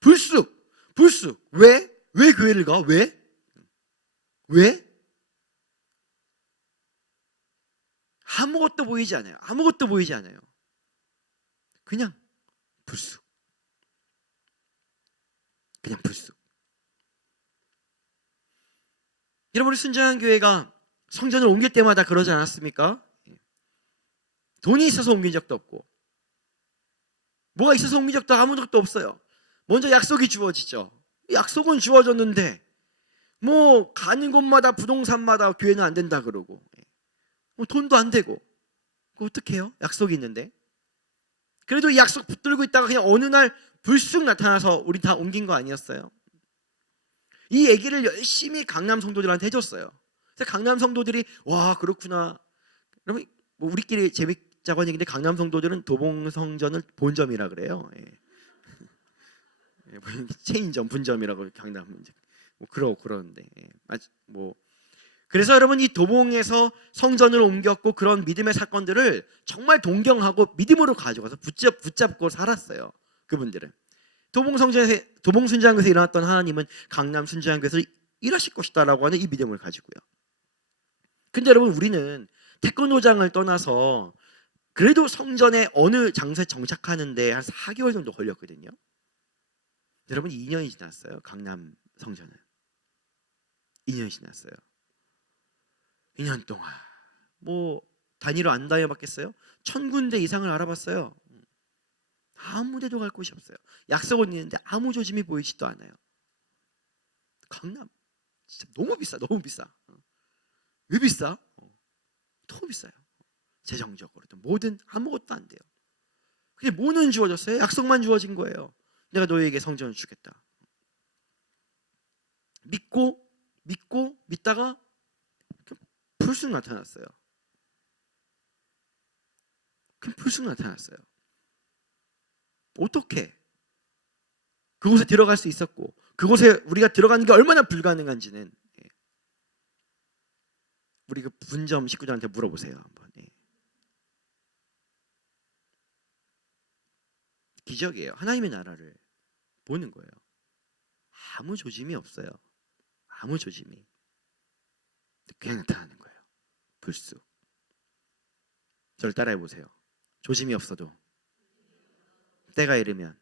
불쑥. 왜 교회를 가? 왜? 아무것도 보이지 않아요. 그냥 불쑥. 여러분, 우리 순정한 교회가 성전을 옮길 때마다 그러지 않았습니까? 돈이 있어서 옮긴 적도 없고, 뭐가 있어서 옮긴 적도 아무것도 없어요. 먼저 약속이 주어지죠. 약속은 주어졌는데 뭐 가는 곳마다 부동산마다 교회는 안 된다 그러고, 뭐 돈도 안 되고, 어떻게 해요? 약속이 있는데. 그래도 이 약속 붙들고 있다가 그냥 어느 날 불쑥 나타나서 우리 다 옮긴 거 아니었어요? 이 얘기를 열심히 강남 성도들한테 해줬어요. 그래서 강남 성도들이 와 그렇구나. 그러면 뭐 우리끼리 재밌자고 하는 얘기인데, 강남 성도들은 도봉성전을 본점이라 그래요. 체인점, 분점이라고 강남 뭐 그러는데, 뭐 그래서 여러분, 이 도봉에서 성전을 옮겼고 그런 믿음의 사건들을 정말 동경하고 믿음으로 가져가서 붙잡고 살았어요. 그분들은. 도봉순장교에서 일어났던 하나님은 강남 순장교에서 일하실 것이다라고 하는 이 믿음을 가지고요. 근데 여러분, 우리는 태권도장을 떠나서 그래도 성전에 어느 장소에 정착하는데 한 4개월 정도 걸렸거든요. 여러분, 2년이 지났어요. 강남 성전은 2년이 지났어요. 2년 동안 뭐 단위로 안 다녀봤겠어요? 1000군데 이상을 알아봤어요. 아무 데도 갈 곳이 없어요. 약속은 있는데 아무 조짐이 보이지도 않아요. 강남 진짜 너무 비싸. 너무 비싸. 왜 비싸? 너무 비싸요. 재정적으로도 뭐든 아무것도 안 돼요. 근데 뭐는 주어졌어요? 약속만 주어진 거예요. 내가 너희에게 성전을 주겠다. 믿다가 불쑥 나타났어요. 불쑥 나타났어요. 어떻게 그곳에 들어갈 수 있었고 그곳에 우리가 들어가는 게 얼마나 불가능한지는 우리 그 분점 식구들한테 물어보세요. 한번. 기적이에요. 하나님의 나라를 보는 거예요. 아무 조짐이 없어요. 아무 조짐이. 그냥 나타나는 거예요. 불쑥. 저를 따라해 보세요. 조짐이 없어도 때가 이르면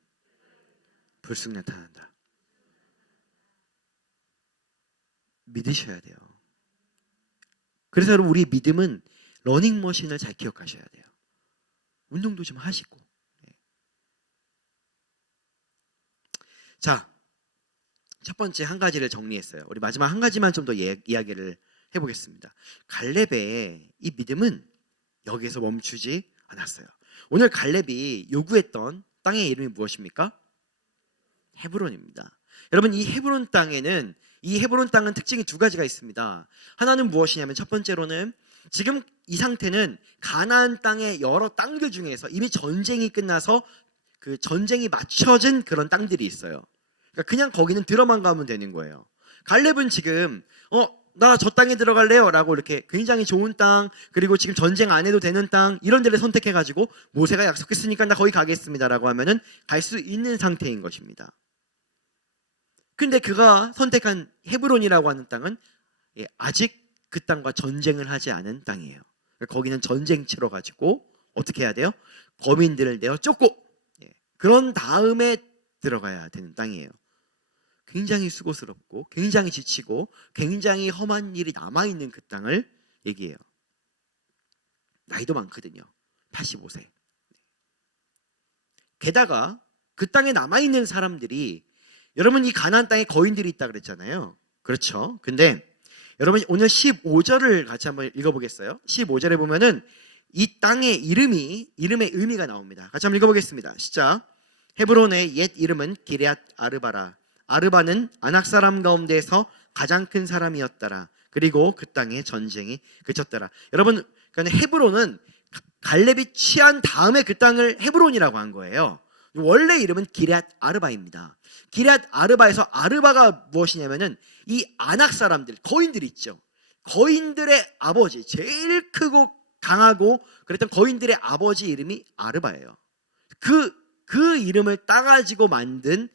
불쑥 나타난다. 믿으셔야 돼요. 그래서 여러분, 우리 믿음은 러닝머신을 잘 기억하셔야 돼요. 운동도 좀 하시고. 자, 첫 번째 한 가지를 정리했어요. 우리 마지막 한 가지만 좀 더 이야기를 해보겠습니다. 갈렙의 이 믿음은 여기에서 멈추지 않았어요. 오늘 갈렙이 요구했던 땅의 이름이 무엇입니까? 헤브론입니다. 여러분, 이 헤브론 땅은 특징이 두 가지가 있습니다. 하나는 무엇이냐면, 첫 번째로는 지금 이 상태는 가나안 땅의 여러 땅들 중에서 이미 전쟁이 끝나서 그 전쟁이 맞춰진 그런 땅들이 있어요. 그러니까 그냥 거기는 들어만 가면 되는 거예요. 갈렙은 지금 나 저 땅에 들어갈래요 라고 이렇게 굉장히 좋은 땅, 그리고 지금 전쟁 안 해도 되는 땅, 이런 데를 선택해가지고 모세가 약속했으니까 나 거기 가겠습니다 라고 하면은 갈 수 있는 상태인 것입니다. 근데 그가 선택한 헤브론이라고 하는 땅은 아직 그 땅과 전쟁을 하지 않은 땅이에요. 거기는 전쟁 치러가지고 어떻게 해야 돼요? 거민들을 내어 쫓고 그런 다음에 들어가야 되는 땅이에요. 굉장히 수고스럽고 굉장히 지치고 굉장히 험한 일이 남아있는 그 땅을 얘기해요. 나이도 많거든요. 85세. 게다가 그 땅에 남아있는 사람들이, 여러분, 이 가나안 땅에 거인들이 있다 그랬잖아요. 그렇죠. 근데 여러분, 오늘 15절을 같이 한번 읽어보겠어요. 15절에 보면은 이 땅의 이름의 의미가 나옵니다. 같이 한번 읽어보겠습니다. 시작. 헤브론의 옛 이름은 기럇 아르바라. 아르바는 아낙 사람 가운데서 가장 큰 사람이었더라. 그리고 그 땅에 전쟁이 그쳤더라. 여러분, 그러니까 헤브론은 갈렙이 취한 다음에 그 땅을 헤브론이라고 한 거예요. 원래 이름은 기럇 아르바입니다. 기럇 아르바에서 아르바가 무엇이냐면은 이 아낙 사람들, 거인들 있죠. 거인들의 아버지, 제일 크고 강하고 그랬던 거인들의 아버지 이름이 아르바예요. 그 이름을 따가지고 만든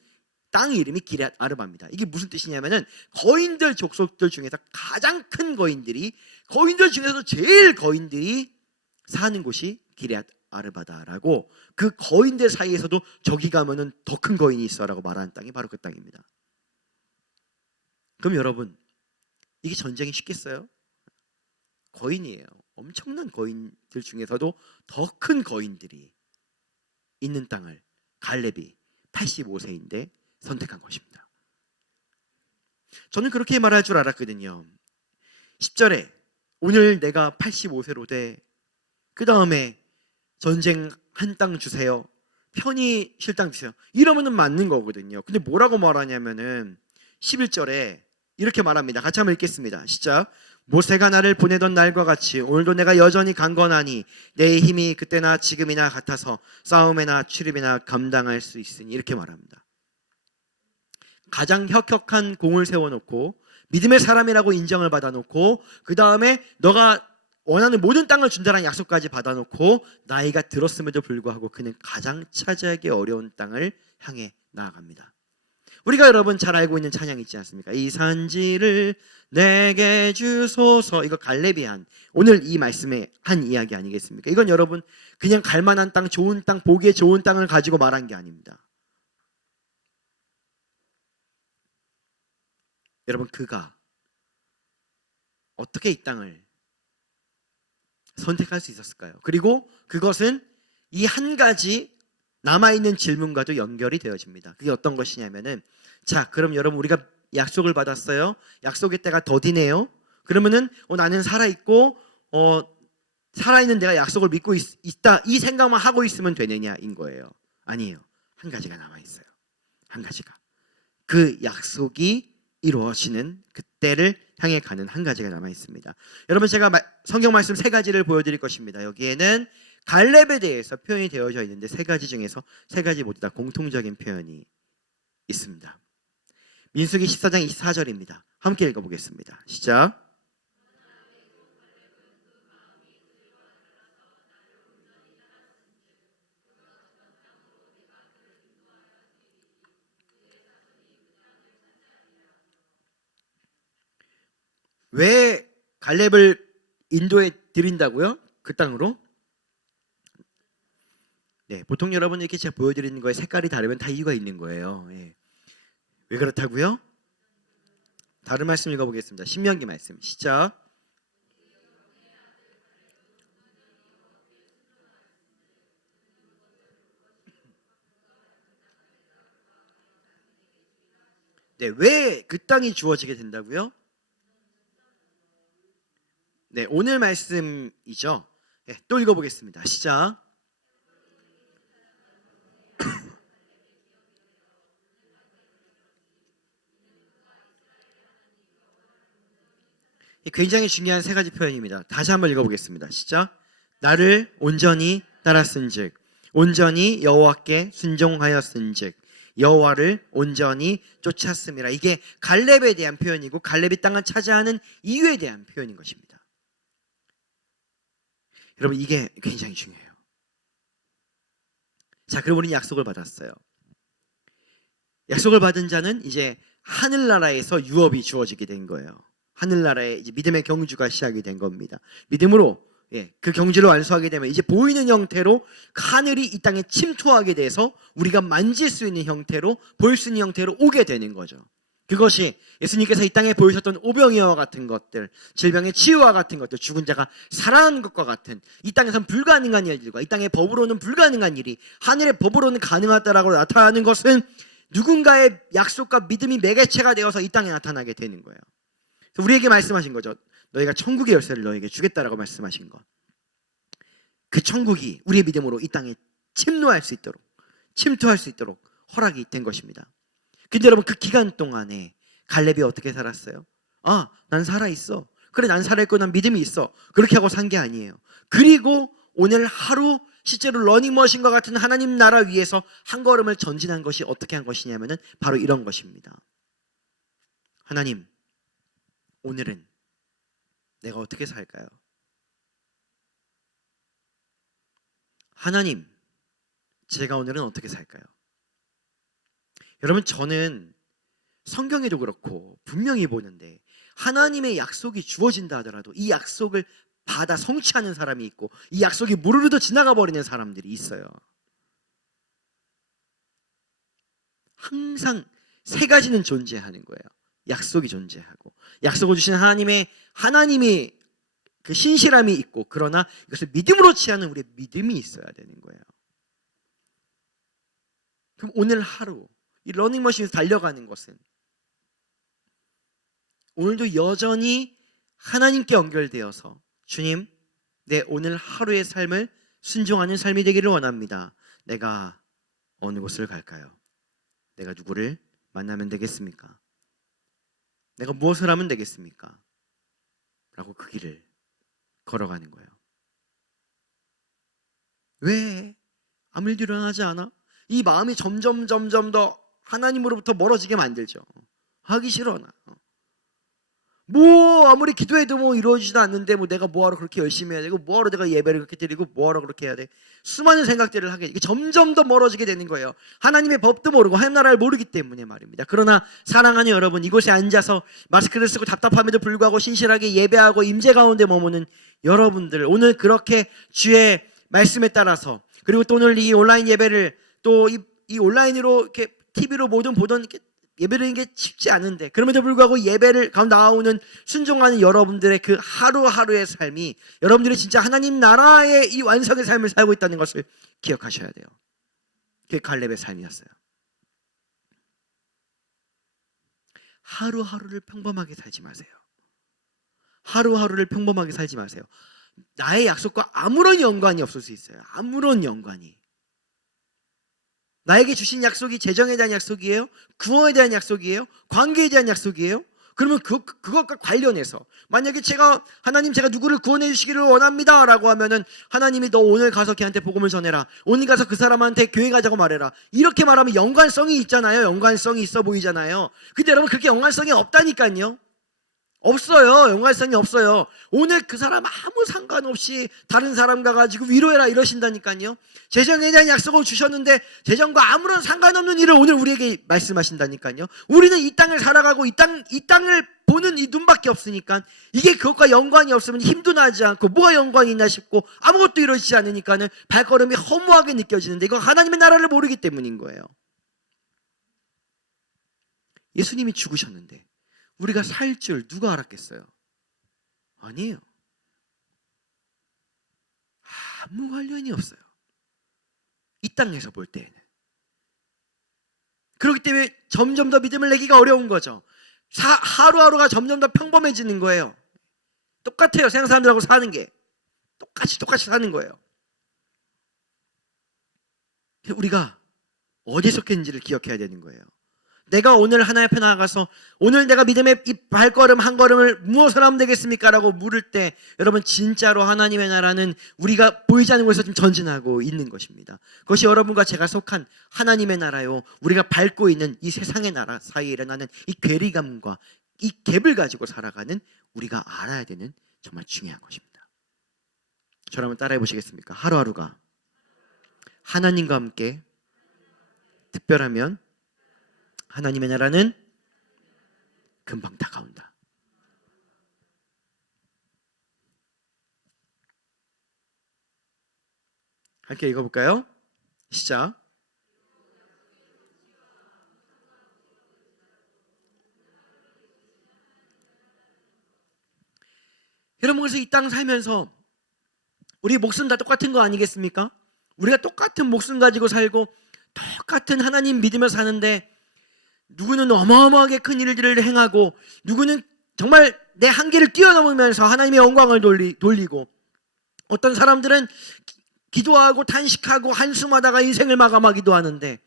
땅 이름이 기럇 아르바입니다. 이게 무슨 뜻이냐면은 거인들 족속들 중에서 가장 큰 거인들 중에서도 제일 거인들이 사는 곳이 기럇 아르바다라고, 그 거인들 사이에서도 저기 가면은 더 큰 거인이 있어라고 말하는 땅이 바로 그 땅입니다. 그럼 여러분, 이게 전쟁이 쉽겠어요? 거인이에요. 엄청난 거인들 중에서도 더 큰 거인들이 있는 땅을 갈렙이 85세인데 선택한 것입니다. 저는 그렇게 말할 줄 알았거든요. 10절에 오늘 내가 85세로 돼, 그 다음에 전쟁 한 땅 주세요, 편히 쉴 땅 주세요, 이러면은 맞는 거거든요. 근데 뭐라고 말하냐면은 11절에 이렇게 말합니다. 같이 한번 읽겠습니다. 시작. 모세가 나를 보내던 날과 같이 오늘도 내가 여전히 강건하니 내 힘이 그때나 지금이나 같아서 싸움이나 출입이나 감당할 수 있으니, 이렇게 말합니다. 가장 혁혁한 공을 세워놓고 믿음의 사람이라고 인정을 받아놓고 그 다음에 너가 원하는 모든 땅을 준다는 약속까지 받아놓고 나이가 들었음에도 불구하고 그는 가장 차지하기 어려운 땅을 향해 나아갑니다. 우리가 여러분 잘 알고 있는 찬양 있지 않습니까? 이 산지를 내게 주소서. 이거 갈렙이 한 오늘 이 말씀에 한 이야기 아니겠습니까? 이건 여러분 그냥 갈 만한 땅, 좋은 땅, 보기에 좋은 땅을 가지고 말한 게 아닙니다. 여러분 그가 어떻게 이 땅을 선택할 수 있었을까요? 그리고 그것은 이 한 가지 남아있는 질문과도 연결이 되어집니다. 그게 어떤 것이냐면은, 자, 그럼 여러분 우리가 약속을 받았어요. 약속의 때가 더디네요. 그러면은 나는 살아있고 살아있는 내가 약속을 믿고 있다, 이 생각만 하고 있으면 되느냐인 거예요. 아니에요. 한 가지가 남아있어요. 한 가지가, 그 약속이 이루어지는 그때를 향해 가는 한 가지가 남아있습니다. 여러분 제가 성경 말씀 세 가지를 보여드릴 것입니다. 여기에는 갈렙에 대해서 표현이 되어져 있는데 세 가지 중에서 세 가지 모두 다 공통적인 표현이 있습니다. 민수기 14장 24절입니다. 함께 읽어보겠습니다. 시작. 왜 갈렙을 인도에 드린다고요? 그 땅으로? 네, 보통 여러분 이렇게 제가 보여드리는 거에 색깔이 다르면 다 이유가 있는 거예요. 예. 왜 그렇다고요? 다른 말씀 읽어보겠습니다. 신명기 말씀 시작. 네, 왜 그 땅이 주어지게 된다고요? 네, 오늘 말씀이죠. 네, 또 읽어보겠습니다. 시작. 굉장히 중요한 세 가지 표현입니다. 다시 한번 읽어보겠습니다. 시작. 나를 온전히 따랐은즉, 온전히 여호와께 순종하였은즉, 여호와를 온전히 쫓았음이라. 이게 갈렙에 대한 표현이고 갈렙이 땅을 차지하는 이유에 대한 표현인 것입니다. 여러분 이게 굉장히 중요해요. 자, 그럼 우리는 약속을 받았어요. 약속을 받은 자는 이제 하늘나라에서 유업이 주어지게 된 거예요. 하늘나라에 이제 믿음의 경주가 시작이 된 겁니다. 믿음으로 그 경주를 완수하게 되면 이제 보이는 형태로 하늘이 이 땅에 침투하게 돼서 우리가 만질 수 있는 형태로, 볼 수 있는 형태로 오게 되는 거죠. 그것이 예수님께서 이 땅에 보이셨던 오병이어와 같은 것들, 질병의 치유와 같은 것들, 죽은 자가 살아나는 것과 같은 이 땅에선 불가능한 일들과 이 땅의 법으로는 불가능한 일이 하늘의 법으로는 가능하다라고 나타나는 것은 누군가의 약속과 믿음이 매개체가 되어서 이 땅에 나타나게 되는 거예요. 우리에게 말씀하신 거죠. 너희가 천국의 열쇠를 너에게 주겠다라고 말씀하신 것. 그 천국이 우리의 믿음으로 이 땅에 침투할 수 있도록 허락이 된 것입니다. 근데 여러분 그 기간 동안에 갈렙이 어떻게 살았어요? 난 살아있어. 그래, 난 살아있고 난 믿음이 있어. 그렇게 하고 산 게 아니에요. 그리고 오늘 하루 실제로 러닝머신과 같은 하나님 나라 위에서 한 걸음을 전진한 것이 어떻게 한 것이냐면은 바로 이런 것입니다. 하나님, 오늘은 내가 어떻게 살까요? 하나님, 제가 오늘은 어떻게 살까요? 여러분 저는 성경에도 그렇고 분명히 보는데 하나님의 약속이 주어진다 하더라도 이 약속을 받아 성취하는 사람이 있고 이 약속이 무르르 지나가 버리는 사람들이 있어요. 항상 세 가지는 존재하는 거예요. 약속이 존재하고 약속을 주신 하나님의 그 신실함이 있고, 그러나 이것을 믿음으로 취하는 우리의 믿음이 있어야 되는 거예요. 그럼 오늘 하루 이 러닝머신에서 달려가는 것은 오늘도 여전히 하나님께 연결되어서 주님, 내 오늘 하루의 삶을 순종하는 삶이 되기를 원합니다. 내가 어느 곳을 갈까요? 내가 누구를 만나면 되겠습니까? 내가 무엇을 하면 되겠습니까? 라고 그 길을 걸어가는 거예요. 왜 아무 일도 일어나지 않아? 이 마음이 점점 더 하나님으로부터 멀어지게 만들죠. 하기 싫어 나. 뭐 아무리 기도해도 뭐 이루어지지도 않는데 뭐 내가 뭐하러 그렇게 열심히 해야 되고 뭐하러 내가 예배를 그렇게 드리고 뭐하러 그렇게 해야 돼. 수많은 생각들을 하게 이게 점점 더 멀어지게 되는 거예요. 하나님의 법도 모르고 하나님 나라를 모르기 때문에 말입니다. 그러나 사랑하는 여러분, 이곳에 앉아서 마스크를 쓰고 답답함에도 불구하고 신실하게 예배하고 임재 가운데 머무는 여러분들, 오늘 그렇게 주의 말씀에 따라서, 그리고 또 오늘 이 온라인 예배를 또 이 온라인으로 이렇게 TV로 모든 보던 이렇게 예배드리는 게 쉽지 않은데, 그럼에도 불구하고 예배를 가운데 나오는 순종하는 여러분들의 그 하루하루의 삶이 여러분들이 진짜 하나님 나라의 이 완성의 삶을 살고 있다는 것을 기억하셔야 돼요. 그게 갈렙의 삶이었어요. 하루하루를 평범하게 살지 마세요. 하루하루를 평범하게 살지 마세요. 나의 약속과 아무런 연관이 없을 수 있어요. 아무런 연관이. 나에게 주신 약속이 재정에 대한 약속이에요? 구원에 대한 약속이에요? 관계에 대한 약속이에요? 그러면 그것과 관련해서 만약에 제가 누구를 구원해 주시기를 원합니다 라고 하면은 하나님이 너 오늘 가서 걔한테 복음을 전해라, 오늘 가서 그 사람한테 교회 가자고 말해라, 이렇게 말하면 연관성이 있잖아요. 연관성이 있어 보이잖아요. 근데 여러분 그렇게 연관성이 없다니까요. 없어요. 연관성이 없어요. 오늘 그 사람 아무 상관없이 다른 사람 가가지고 위로해라 이러신다니까요. 재정에 대한 약속을 주셨는데 재정과 아무런 상관없는 일을 오늘 우리에게 말씀하신다니까요. 우리는 이 땅을 살아가고 이 땅을 보는 이 눈밖에 없으니까 이게 그것과 연관이 없으면 힘도 나지 않고 뭐가 연관이 있나 싶고 아무것도 이루어지지 않으니까는 발걸음이 허무하게 느껴지는데, 이건 하나님의 나라를 모르기 때문인 거예요. 예수님이 죽으셨는데 우리가 살 줄 누가 알았겠어요? 아니에요. 아무 관련이 없어요. 이 땅에서 볼 때에는. 그렇기 때문에 점점 더 믿음을 내기가 어려운 거죠. 하루하루가 점점 더 평범해지는 거예요. 똑같아요. 세상 사람들하고 사는 게. 똑같이 사는 거예요. 우리가 어디에 속했는지를 기억해야 되는 거예요. 내가 오늘 하나님 앞에 나가서 오늘 내가 믿음의 이 발걸음 한 걸음을 무엇을 하면 되겠습니까? 라고 물을 때 여러분 진짜로 하나님의 나라는 우리가 보이지 않는 곳에서 좀 전진하고 있는 것입니다. 그것이 여러분과 제가 속한 하나님의 나라요, 우리가 밟고 있는 이 세상의 나라 사이에 일어나는 이 괴리감과 이 갭을 가지고 살아가는 우리가 알아야 되는 정말 중요한 것입니다. 저를 한번 따라해 보시겠습니까? 하루하루가 하나님과 함께 특별하면 하나님의 나라는 금방 다가온다. 함께 읽어볼까요? 시작. 여러분, 그래서 이 땅 살면서 우리 목숨 다 똑같은 거 아니겠습니까? 우리가 똑같은 목숨 가지고 살고 똑같은 하나님 믿으며 사는데, 누구는 어마어마하게 큰 일들을 행하고 누구는 정말 내 한계를 뛰어넘으면서 하나님의 영광을 돌리고, 어떤 사람들은 기도하고 탄식하고 한숨하다가 인생을 마감하기도 하는데,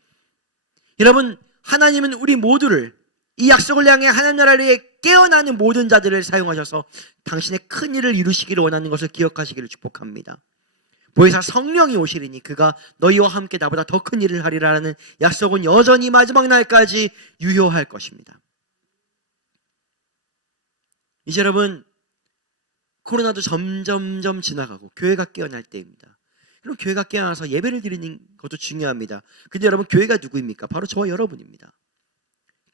여러분 하나님은 우리 모두를 이 약속을 향해 하나님 나라에 깨어나는 모든 자들을 사용하셔서 당신의 큰 일을 이루시기를 원하는 것을 기억하시기를 축복합니다. 보혜사 성령이 오시리니 그가 너희와 함께 나보다 더 큰 일을 하리라는 약속은 여전히 마지막 날까지 유효할 것입니다. 이제 여러분 코로나도 점점점 지나가고 교회가 깨어날 때입니다. 그럼 교회가 깨어나서 예배를 드리는 것도 중요합니다. 근데 여러분 교회가 누구입니까? 바로 저와 여러분입니다.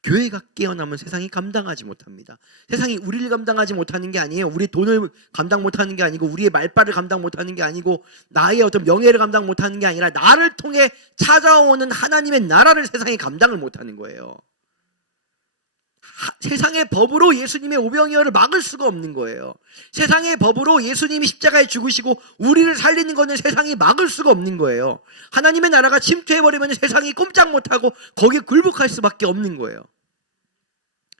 교회가 깨어나면 세상이 감당하지 못합니다. 세상이 우리를 감당하지 못하는 게 아니에요. 우리 돈을 감당 못하는 게 아니고 우리의 말빨을 감당 못하는 게 아니고 나의 어떤 명예를 감당 못하는 게 아니라 나를 통해 찾아오는 하나님의 나라를 세상이 감당을 못하는 거예요. 세상의 법으로 예수님의 오병이어를 막을 수가 없는 거예요. 세상의 법으로 예수님이 십자가에 죽으시고 우리를 살리는 것은 세상이 막을 수가 없는 거예요. 하나님의 나라가 침투해버리면 세상이 꼼짝 못하고 거기에 굴복할 수밖에 없는 거예요.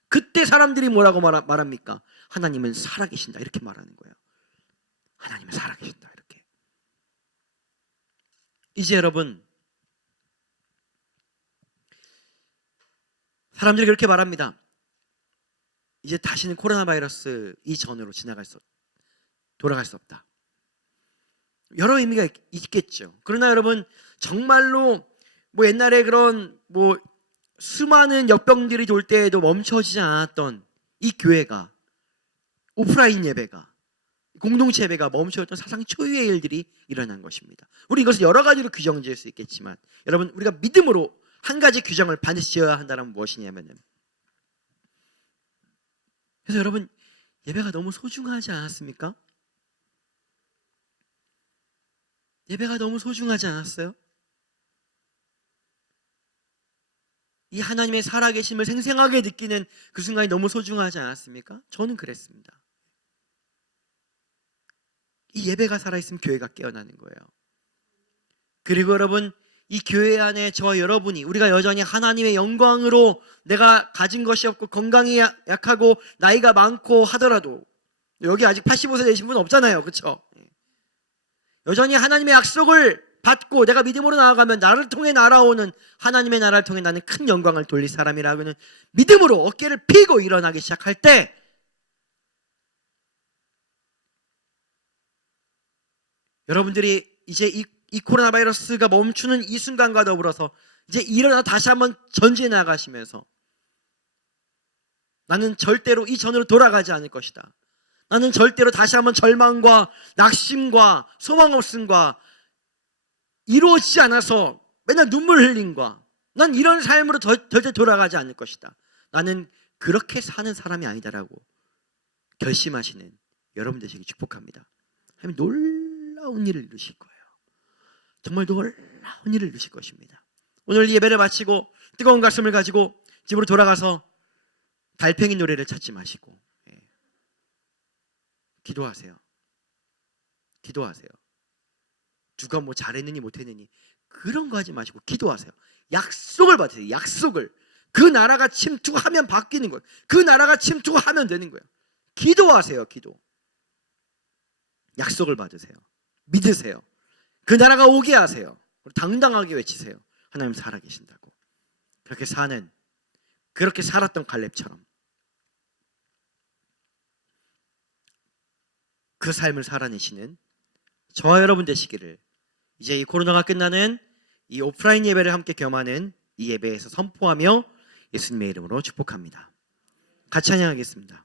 그때 사람들이 뭐라고 말합니까? 하나님은 살아계신다 이렇게 말하는 거예요. 하나님은 살아계신다 이렇게. 이제 여러분 사람들이 그렇게 말합니다. 이제 다시는 코로나 바이러스 이전으로 돌아갈 수 없다. 여러 의미가 있겠죠. 그러나 여러분 정말로 뭐 옛날에 그런 뭐 수많은 역병들이 돌 때에도 멈춰지지 않았던 이 교회가 오프라인 예배가, 공동체 예배가 멈추었던 사상 초유의 일들이 일어난 것입니다. 우리 이것을 여러 가지로 규정 지을 수 있겠지만 여러분, 우리가 믿음으로 한 가지 규정을 반드시 지어야 한다는 무엇이냐면은, 그래서 여러분, 예배가 너무 소중하지 않았습니까? 예배가 너무 소중하지 않았어요? 이 하나님의 살아계심을 생생하게 느끼는 그 순간이 너무 소중하지 않았습니까? 저는 그랬습니다. 이 예배가 살아있으면 교회가 깨어나는 거예요. 그리고 여러분, 이 교회 안에 저와 여러분이, 우리가 여전히 하나님의 영광으로 내가 가진 것이 없고 건강이 약하고 나이가 많고 하더라도, 여기 아직 85세 되신 분 없잖아요, 그렇죠? 여전히 하나님의 약속을 받고 내가 믿음으로 나아가면 나를 통해 날아오는 하나님의 나라를 통해 나는 큰 영광을 돌릴 사람이라고는 믿음으로 어깨를 펴고 일어나기 시작할 때, 여러분들이 이제 이 코로나 바이러스가 멈추는 이 순간과 더불어서 이제 일어나 다시 한번 전진해 나가시면서, 나는 절대로 이 전으로 돌아가지 않을 것이다. 나는 절대로 다시 한번 절망과 낙심과 소망 없음과 이루어지지 않아서 맨날 눈물 흘림과 난 이런 삶으로 절대 돌아가지 않을 것이다. 나는 그렇게 사는 사람이 아니다라고 결심하시는 여러분 되시기 축복합니다. 하나님 놀라운 일을 이루실 거예요. 정말 놀라운 일을 이루실 것입니다. 오늘 예배를 마치고 뜨거운 가슴을 가지고 집으로 돌아가서 달팽이 노래를 찾지 마시고 기도하세요. 기도하세요. 누가 뭐 잘했느니 못했느니 그런 거 하지 마시고 기도하세요. 약속을 받으세요. 약속을. 그 나라가 침투하면 바뀌는 거예요. 그 나라가 침투하면 되는 거예요. 기도하세요. 기도. 약속을 받으세요. 믿으세요. 그 나라가 오게 하세요. 당당하게 외치세요. 하나님 살아계신다고. 그렇게 살았던 갈렙처럼 그 삶을 살아내시는 저와 여러분 되시기를, 이제 이 코로나가 끝나는 이 오프라인 예배를 함께 겸하는 이 예배에서 선포하며 예수님의 이름으로 축복합니다. 같이 찬양하겠습니다.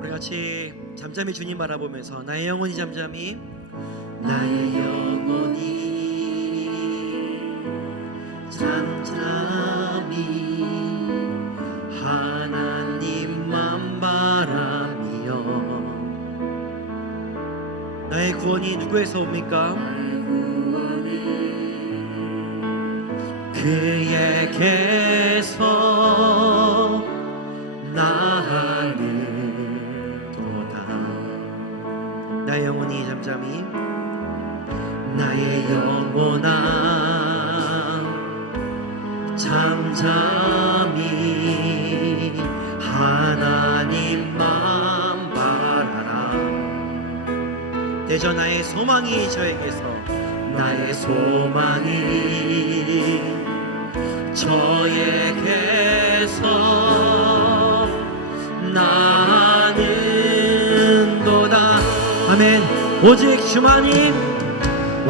우리 같이 잠잠히 주님 바라보면서, 나의 영혼이 잠잠히, 나의 영혼이 잠잠히 하나님만 바라며. 나의 구원이 누구에서 옵니까? 그에게서 나는도다. 나의 영혼이 잠잠히, 나의 영혼아 잠잠히 하나님만 바라라. 대저 나의 소망이 저에게서, 나의 소망이 저에게서 나는도다. 아멘. 오직 주만이,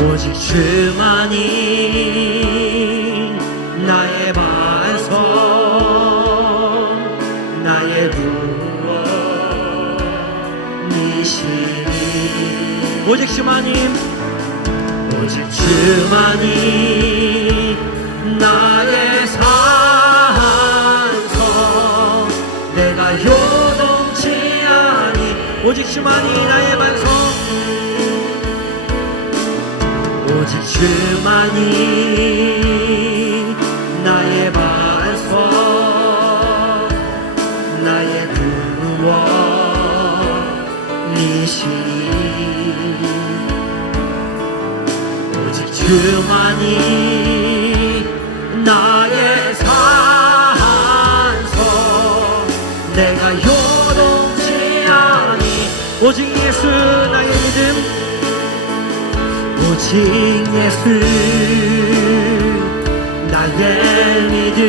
오직 주만이 나의 반석, 나의 구원이시니. 오직 주만이, 오직 주만이 나의 산성, 내가 요동치 아니. 오직 주만이 나의 반성, 오직 주만이 나의 반석, 나의 구원이시니. 오직 주만이 나의 산성, 내가 요동치 아니. 오직 예수 나의 믿음, 오직 예수 나의 믿음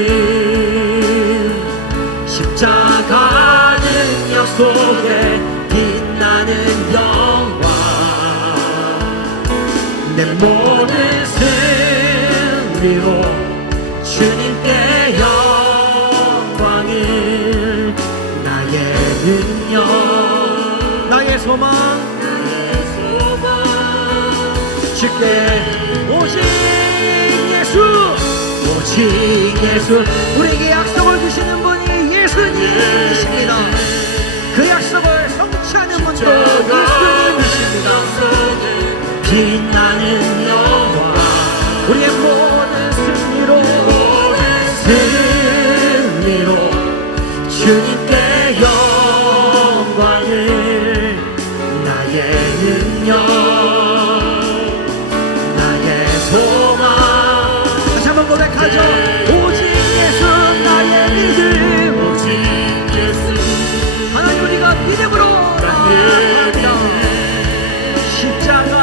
십자가 능력 속에 빛나는 영광 내 모든 승리로 주님께 영광을 나의 능력 나의 소망 주께 오직 예수 우리에게 약속을 주시는 분이 예수님이십니다. 그 약속을 성취하는 분도 예수님이십니다. 빛나는 영광 우리의 모든 승리로 주님께 영광을 나의 능력 나의 소망 다시 한번 고백하죠. 오직 예수 나의 믿음 오직 예수 하나님 우리가 믿음으로 나아갑니다. 십자가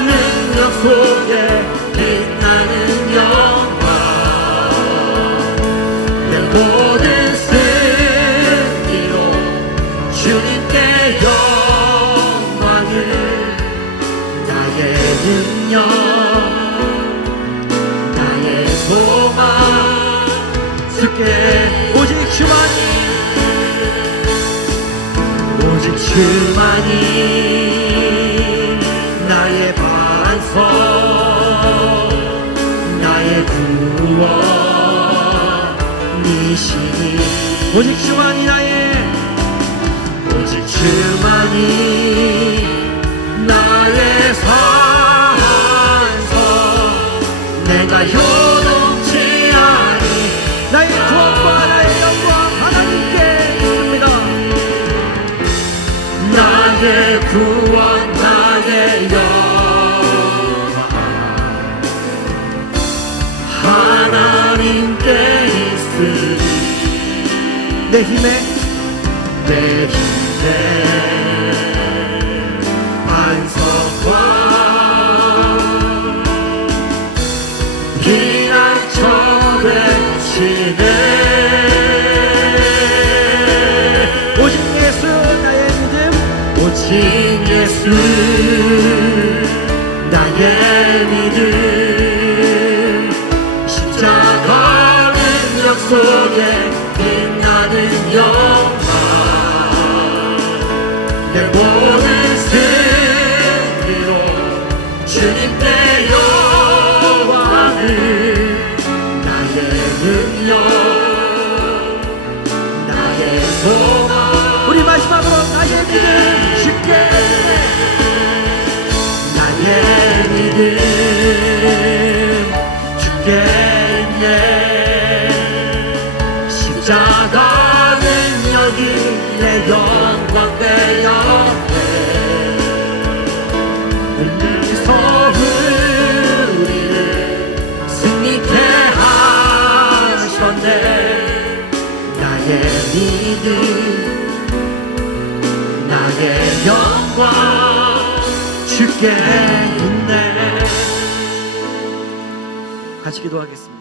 능력 속에 빛나는 영광 내 모든 승리로 주님께 영광을 나의 능력 나의 소망 주께 오직 주만이 나의 반석 나의 구원이시니 오직 주만이 나의 산석 내가 요동치 아니 나의 구원과 나의 영광 하나님께 있습니다. 나의 구원 나의 영광 하나님께 있으니 내 힘에 반석과 피난처 되시네 오직 예수 나의 믿음 오직 예수 나의 믿음 십자가 능력 속에 빛나는 영광 내 모든 승리로 주님께 영광을 나의 능력 나의 소망 우리 마지막으로 나의 믿음 쉽게 나의 믿음 주께 있네 십자가 능력이 내 영광 되었네 은리서 우리를 승리케 하셨네 나의 믿음 나의 영광 주께 있네 같이 기도하겠습니다.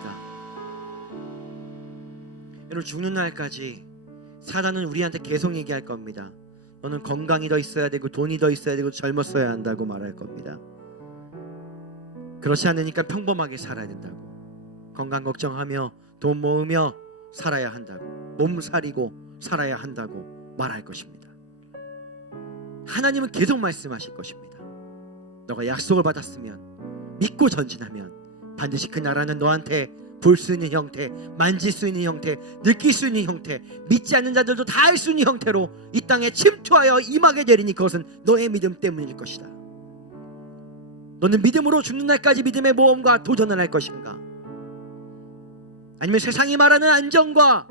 여러분 죽는 날까지 사단은 우리한테 계속 얘기할 겁니다. 너는 건강이 더 있어야 되고 돈이 더 있어야 되고 젊었어야 한다고 말할 겁니다. 그렇지 않으니까 평범하게 살아야 된다고 건강 걱정하며 돈 모으며 살아야 한다고 몸살이고 살아야 한다고 말할 것입니다. 하나님은 계속 말씀하실 것입니다. 너가 약속을 받았으면 믿고 전진하면 반드시 그 나라는 너한테 볼 수 있는 형태, 만질 수 있는 형태, 느낄 수 있는 형태, 믿지 않는 자들도 다 알 수 있는 형태로 이 땅에 침투하여 임하게 되리니 그것은 너의 믿음 때문일 것이다. 너는 믿음으로 죽는 날까지 믿음의 모험과 도전을 할 것인가? 아니면 세상이 말하는 안정과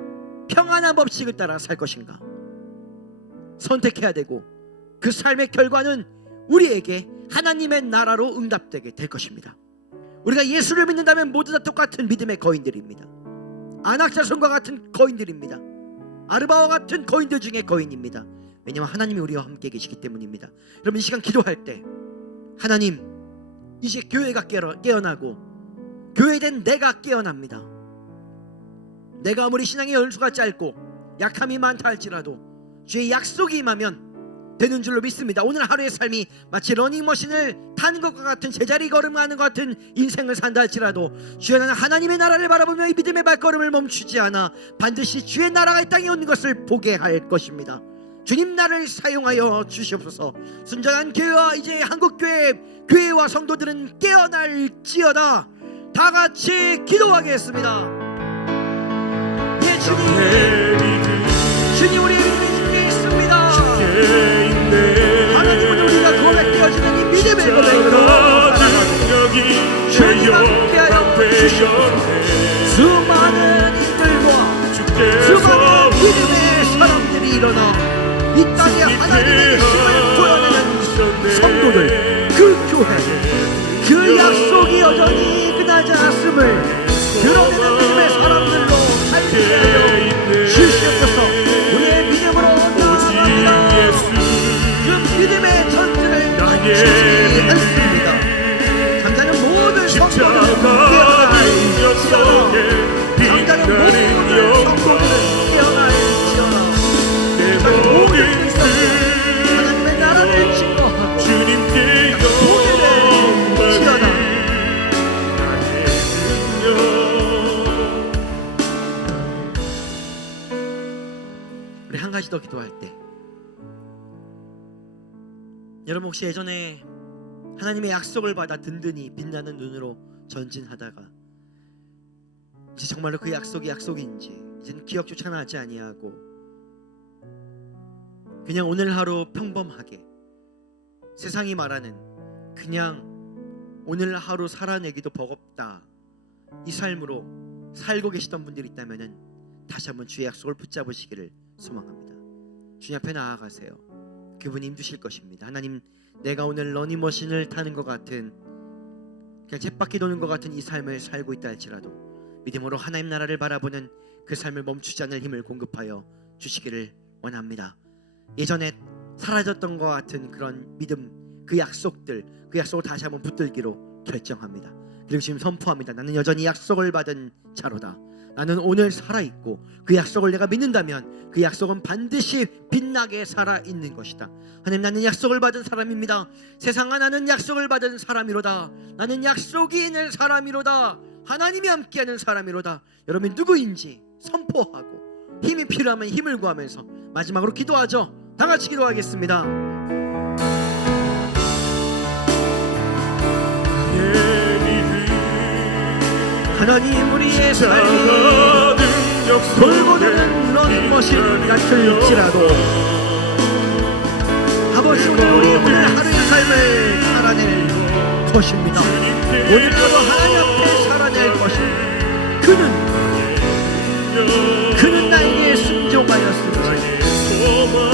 평안한 법칙을 따라 살 것인가? 선택해야 되고 그 삶의 결과는 우리에게 하나님의 나라로 응답되게 될 것입니다. 우리가 예수를 믿는다면 모두 다 똑같은 믿음의 거인들입니다. 안악자손과 같은 거인들입니다. 아르바와 같은 거인들 중에 거인입니다. 왜냐하면 하나님이 우리와 함께 계시기 때문입니다. 여러분 이 시간 기도할 때 하나님 이제 교회가 깨어나고 교회된 내가 깨어납니다. 내가 아무리 신앙의 연수가 짧고 약함이 많다 할지라도 주의 약속이 임하면 되는 줄로 믿습니다. 오늘 하루의 삶이 마치 러닝머신을 타는 것과 같은 제자리 걸음하는 것 같은 인생을 산다 할지라도 주여, 나는 하나님의 나라를 바라보며 이 믿음의 발걸음을 멈추지 않아 반드시 주의 나라가 이 땅에 오는 것을 보게 할 것입니다. 주님, 나를 사용하여 주시옵소서. 순전한 교회와 이제 한국교회와 성도들은 깨어날지어다. 다 같이 기도하겠습니다. 예, 주님, 우리의 믿음이 주께 있습니다. 하나님은 우리가 고백되어지는 이 믿음의 고백으로 주님 함께하여 주시옵소서. 수많은 이들과 수많은 믿음의 사람들이 일어나 이 땅에 하나님의 힘을 보여내는 성도들, 그 교회, 그 약속이 여전히 끝나지 않았음을 드러내는 믿음의 사람들로 살게 하여 주시옵소서. 우리의 믿음으로 나아갑니다. 그 믿음의 전투를 지지 않습니다. 잠자는 모든 성도들은 깨어날지어다. 잠자는 모든 성도들은 깨어날지어다. 모든 하나님의 나라를 증거하고 주님께 영광을 우리 한 가지 더 기도할 때, 여러분 혹시 예전에 하나님의 약속을 받아 든든히 빛나는 눈으로 전진하다가 이제 정말로 그 약속이 약속인지 이제는 기억조차 나지 아니하고 그냥 오늘 하루 평범하게 세상이 말하는 그냥 오늘 하루 살아내기도 버겁다 이 삶으로 살고 계시던 분들이 있다면 다시 한번 주의 약속을 붙잡으시기를 소망합니다. 주님 앞에 나아가세요. 그분이 힘주실 것입니다. 하나님, 내가 오늘 러닝머신을 타는 것 같은 그냥 쳇바퀴 도는 것 같은 이 삶을 살고 있다 할지라도 믿음으로 하나님 나라를 바라보는 그 삶을 멈추지 않을 힘을 공급하여 주시기를 원합니다. 예전에 사라졌던 것 같은 그런 믿음, 그 약속들, 그 약속을 다시 한번 붙들기로 결정합니다. 그리고 지금 선포합니다. 나는 여전히 약속을 받은 자로다. 나는 오늘 살아있고 그 약속을 내가 믿는다면 그 약속은 반드시 빛나게 살아있는 것이다. 하나님, 나는 약속을 받은 사람입니다. 세상아, 나는 약속을 받은 사람이로다. 나는 약속이 있는 사람이로다. 하나님이 함께하는 사람이로다. 여러분 누구인지 선포하고 힘이 필요하면 힘을 구하면서 마지막으로 기도하죠. 다 같이 기도하겠습니다. 하나님, 우리의 삶이 돌고 도는 러닝머신 같을지라도 아버지, 오늘 하루의 삶을 살아낼 것입니다. 오늘 하루 하나님 앞에 살아낼 것입니다. 그는 나에게 순종하였습니다.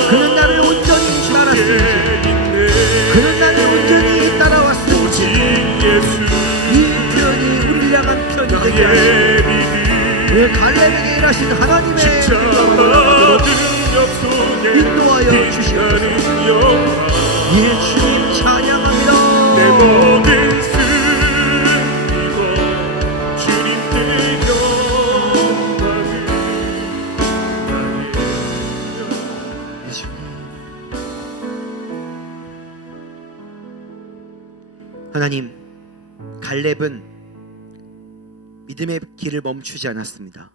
그는 나를 온전히 따랐습니다. 그는 나를 온전히 따라왔습니다. 이 표현이 우리를 향한 표현이 되게 하시고 왜 갈렙에게 일하신 하나님의 능력으로 인도하여 주시옵소서. 예, 주님 찬양합니다. 내 모든 승리고 주님께 영광을 하나님, 갈렙은 믿음의 길을 멈추지 않았습니다.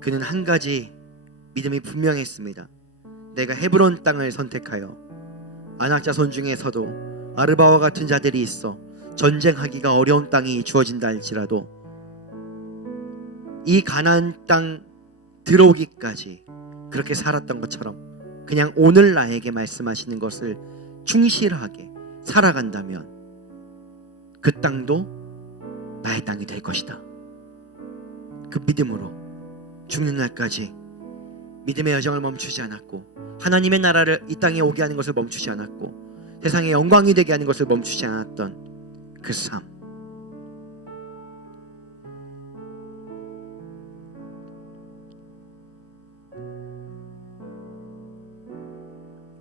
그는 한 가지 믿음이 분명했습니다. 내가 헤브론 땅을 선택하여 아낙 자손 중에서도 아르바와 같은 자들이 있어 전쟁하기가 어려운 땅이 주어진다 할지라도 이 가나안 땅 들어오기까지 그렇게 살았던 것처럼 그냥 오늘 나에게 말씀하시는 것을 충실하게 살아간다면 그 땅도 나의 땅이 될 것이다. 그 믿음으로 죽는 날까지 믿음의 여정을 멈추지 않았고 하나님의 나라를 이 땅에 오게 하는 것을 멈추지 않았고 세상의 영광이 되게 하는 것을 멈추지 않았던 그 삶,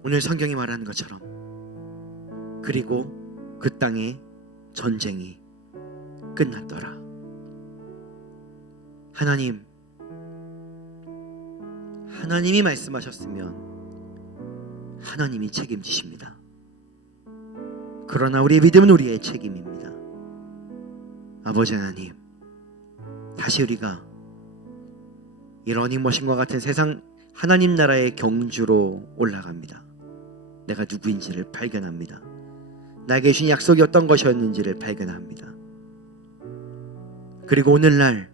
오늘 성경이 말하는 것처럼 그리고 그 땅에 전쟁이 끝났더라. 하나님이 말씀하셨으면 하나님이 책임지십니다. 그러나 우리의 믿음은 우리의 책임입니다. 아버지 하나님, 다시 우리가 이 러닝머신과 같은 세상 하나님 나라의 경주로 올라갑니다. 내가 누구인지를 발견합니다. 나에게 주신 약속이 어떤 것이었는지를 발견합니다. 그리고 오늘날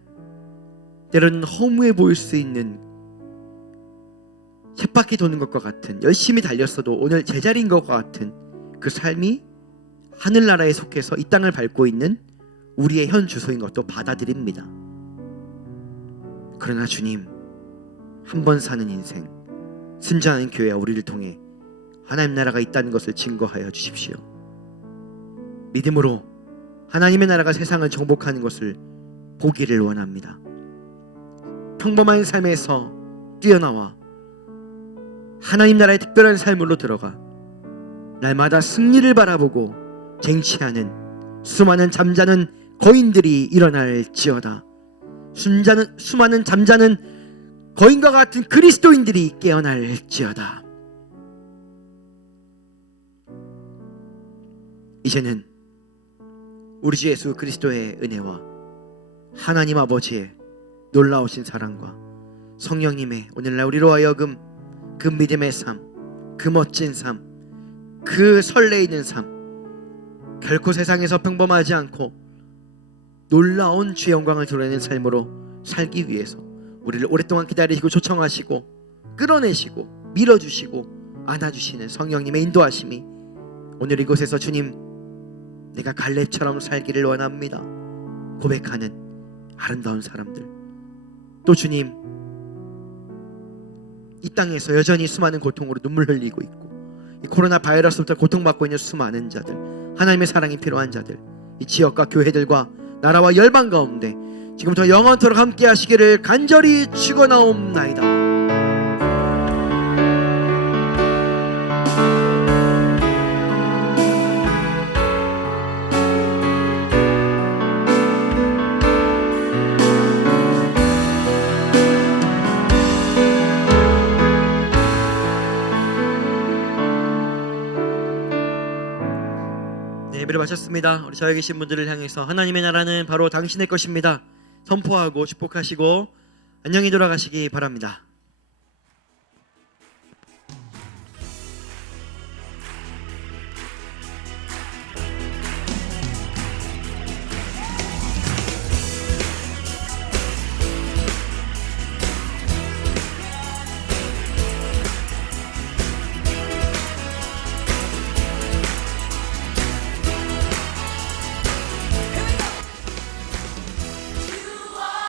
때로는 허무해 보일 수 있는 쳇바퀴 도는 것과 같은, 열심히 달렸어도 오늘 제자리인 것과 같은 그 삶이 하늘나라에 속해서 이 땅을 밟고 있는 우리의 현 주소인 것도 받아들입니다. 그러나 주님, 한 번 사는 인생, 순전한 교회와 우리를 통해 하나님 나라가 있다는 것을 증거하여 주십시오. 믿음으로 하나님의 나라가 세상을 정복하는 것을 보기를 원합니다. 평범한 삶에서 뛰어나와 하나님 나라의 특별한 삶으로 들어가 날마다 승리를 바라보고 쟁취하는 수많은 잠자는 거인들이 일어날지어다. 수많은 잠자는 거인과 같은 그리스도인들이 깨어날지어다. 이제는 우리 주 예수 그리스도의 은혜와 하나님 아버지의 놀라우신 사랑과 성령님의 오늘날 우리로 하여금 그 믿음의 삶, 그 멋진 삶, 그 설레이는 삶, 결코 세상에서 평범하지 않고 놀라운 주의 영광을 드러내는 삶으로 살기 위해서 우리를 오랫동안 기다리시고 초청하시고 끌어내시고 밀어주시고 안아주시는 성령님의 인도하심이 오늘 이곳에서 주님, 내가 갈렙처럼 살기를 원합니다 고백하는 아름다운 사람들, 또 주님, 이 땅에서 여전히 수많은 고통으로 눈물 흘리고 있고 이 코로나 바이러스부터 고통받고 있는 수많은 자들, 하나님의 사랑이 필요한 자들, 이 지역과 교회들과 나라와 열방 가운데 지금부터 영원토록 함께 하시기를 간절히 축원하옵나이다. 예배를 마쳤습니다. 우리 저에 계신 분들을 향해서 하나님의 나라는 바로 당신의 것입니다 선포하고 축복하시고 안녕히 돌아가시기 바랍니다.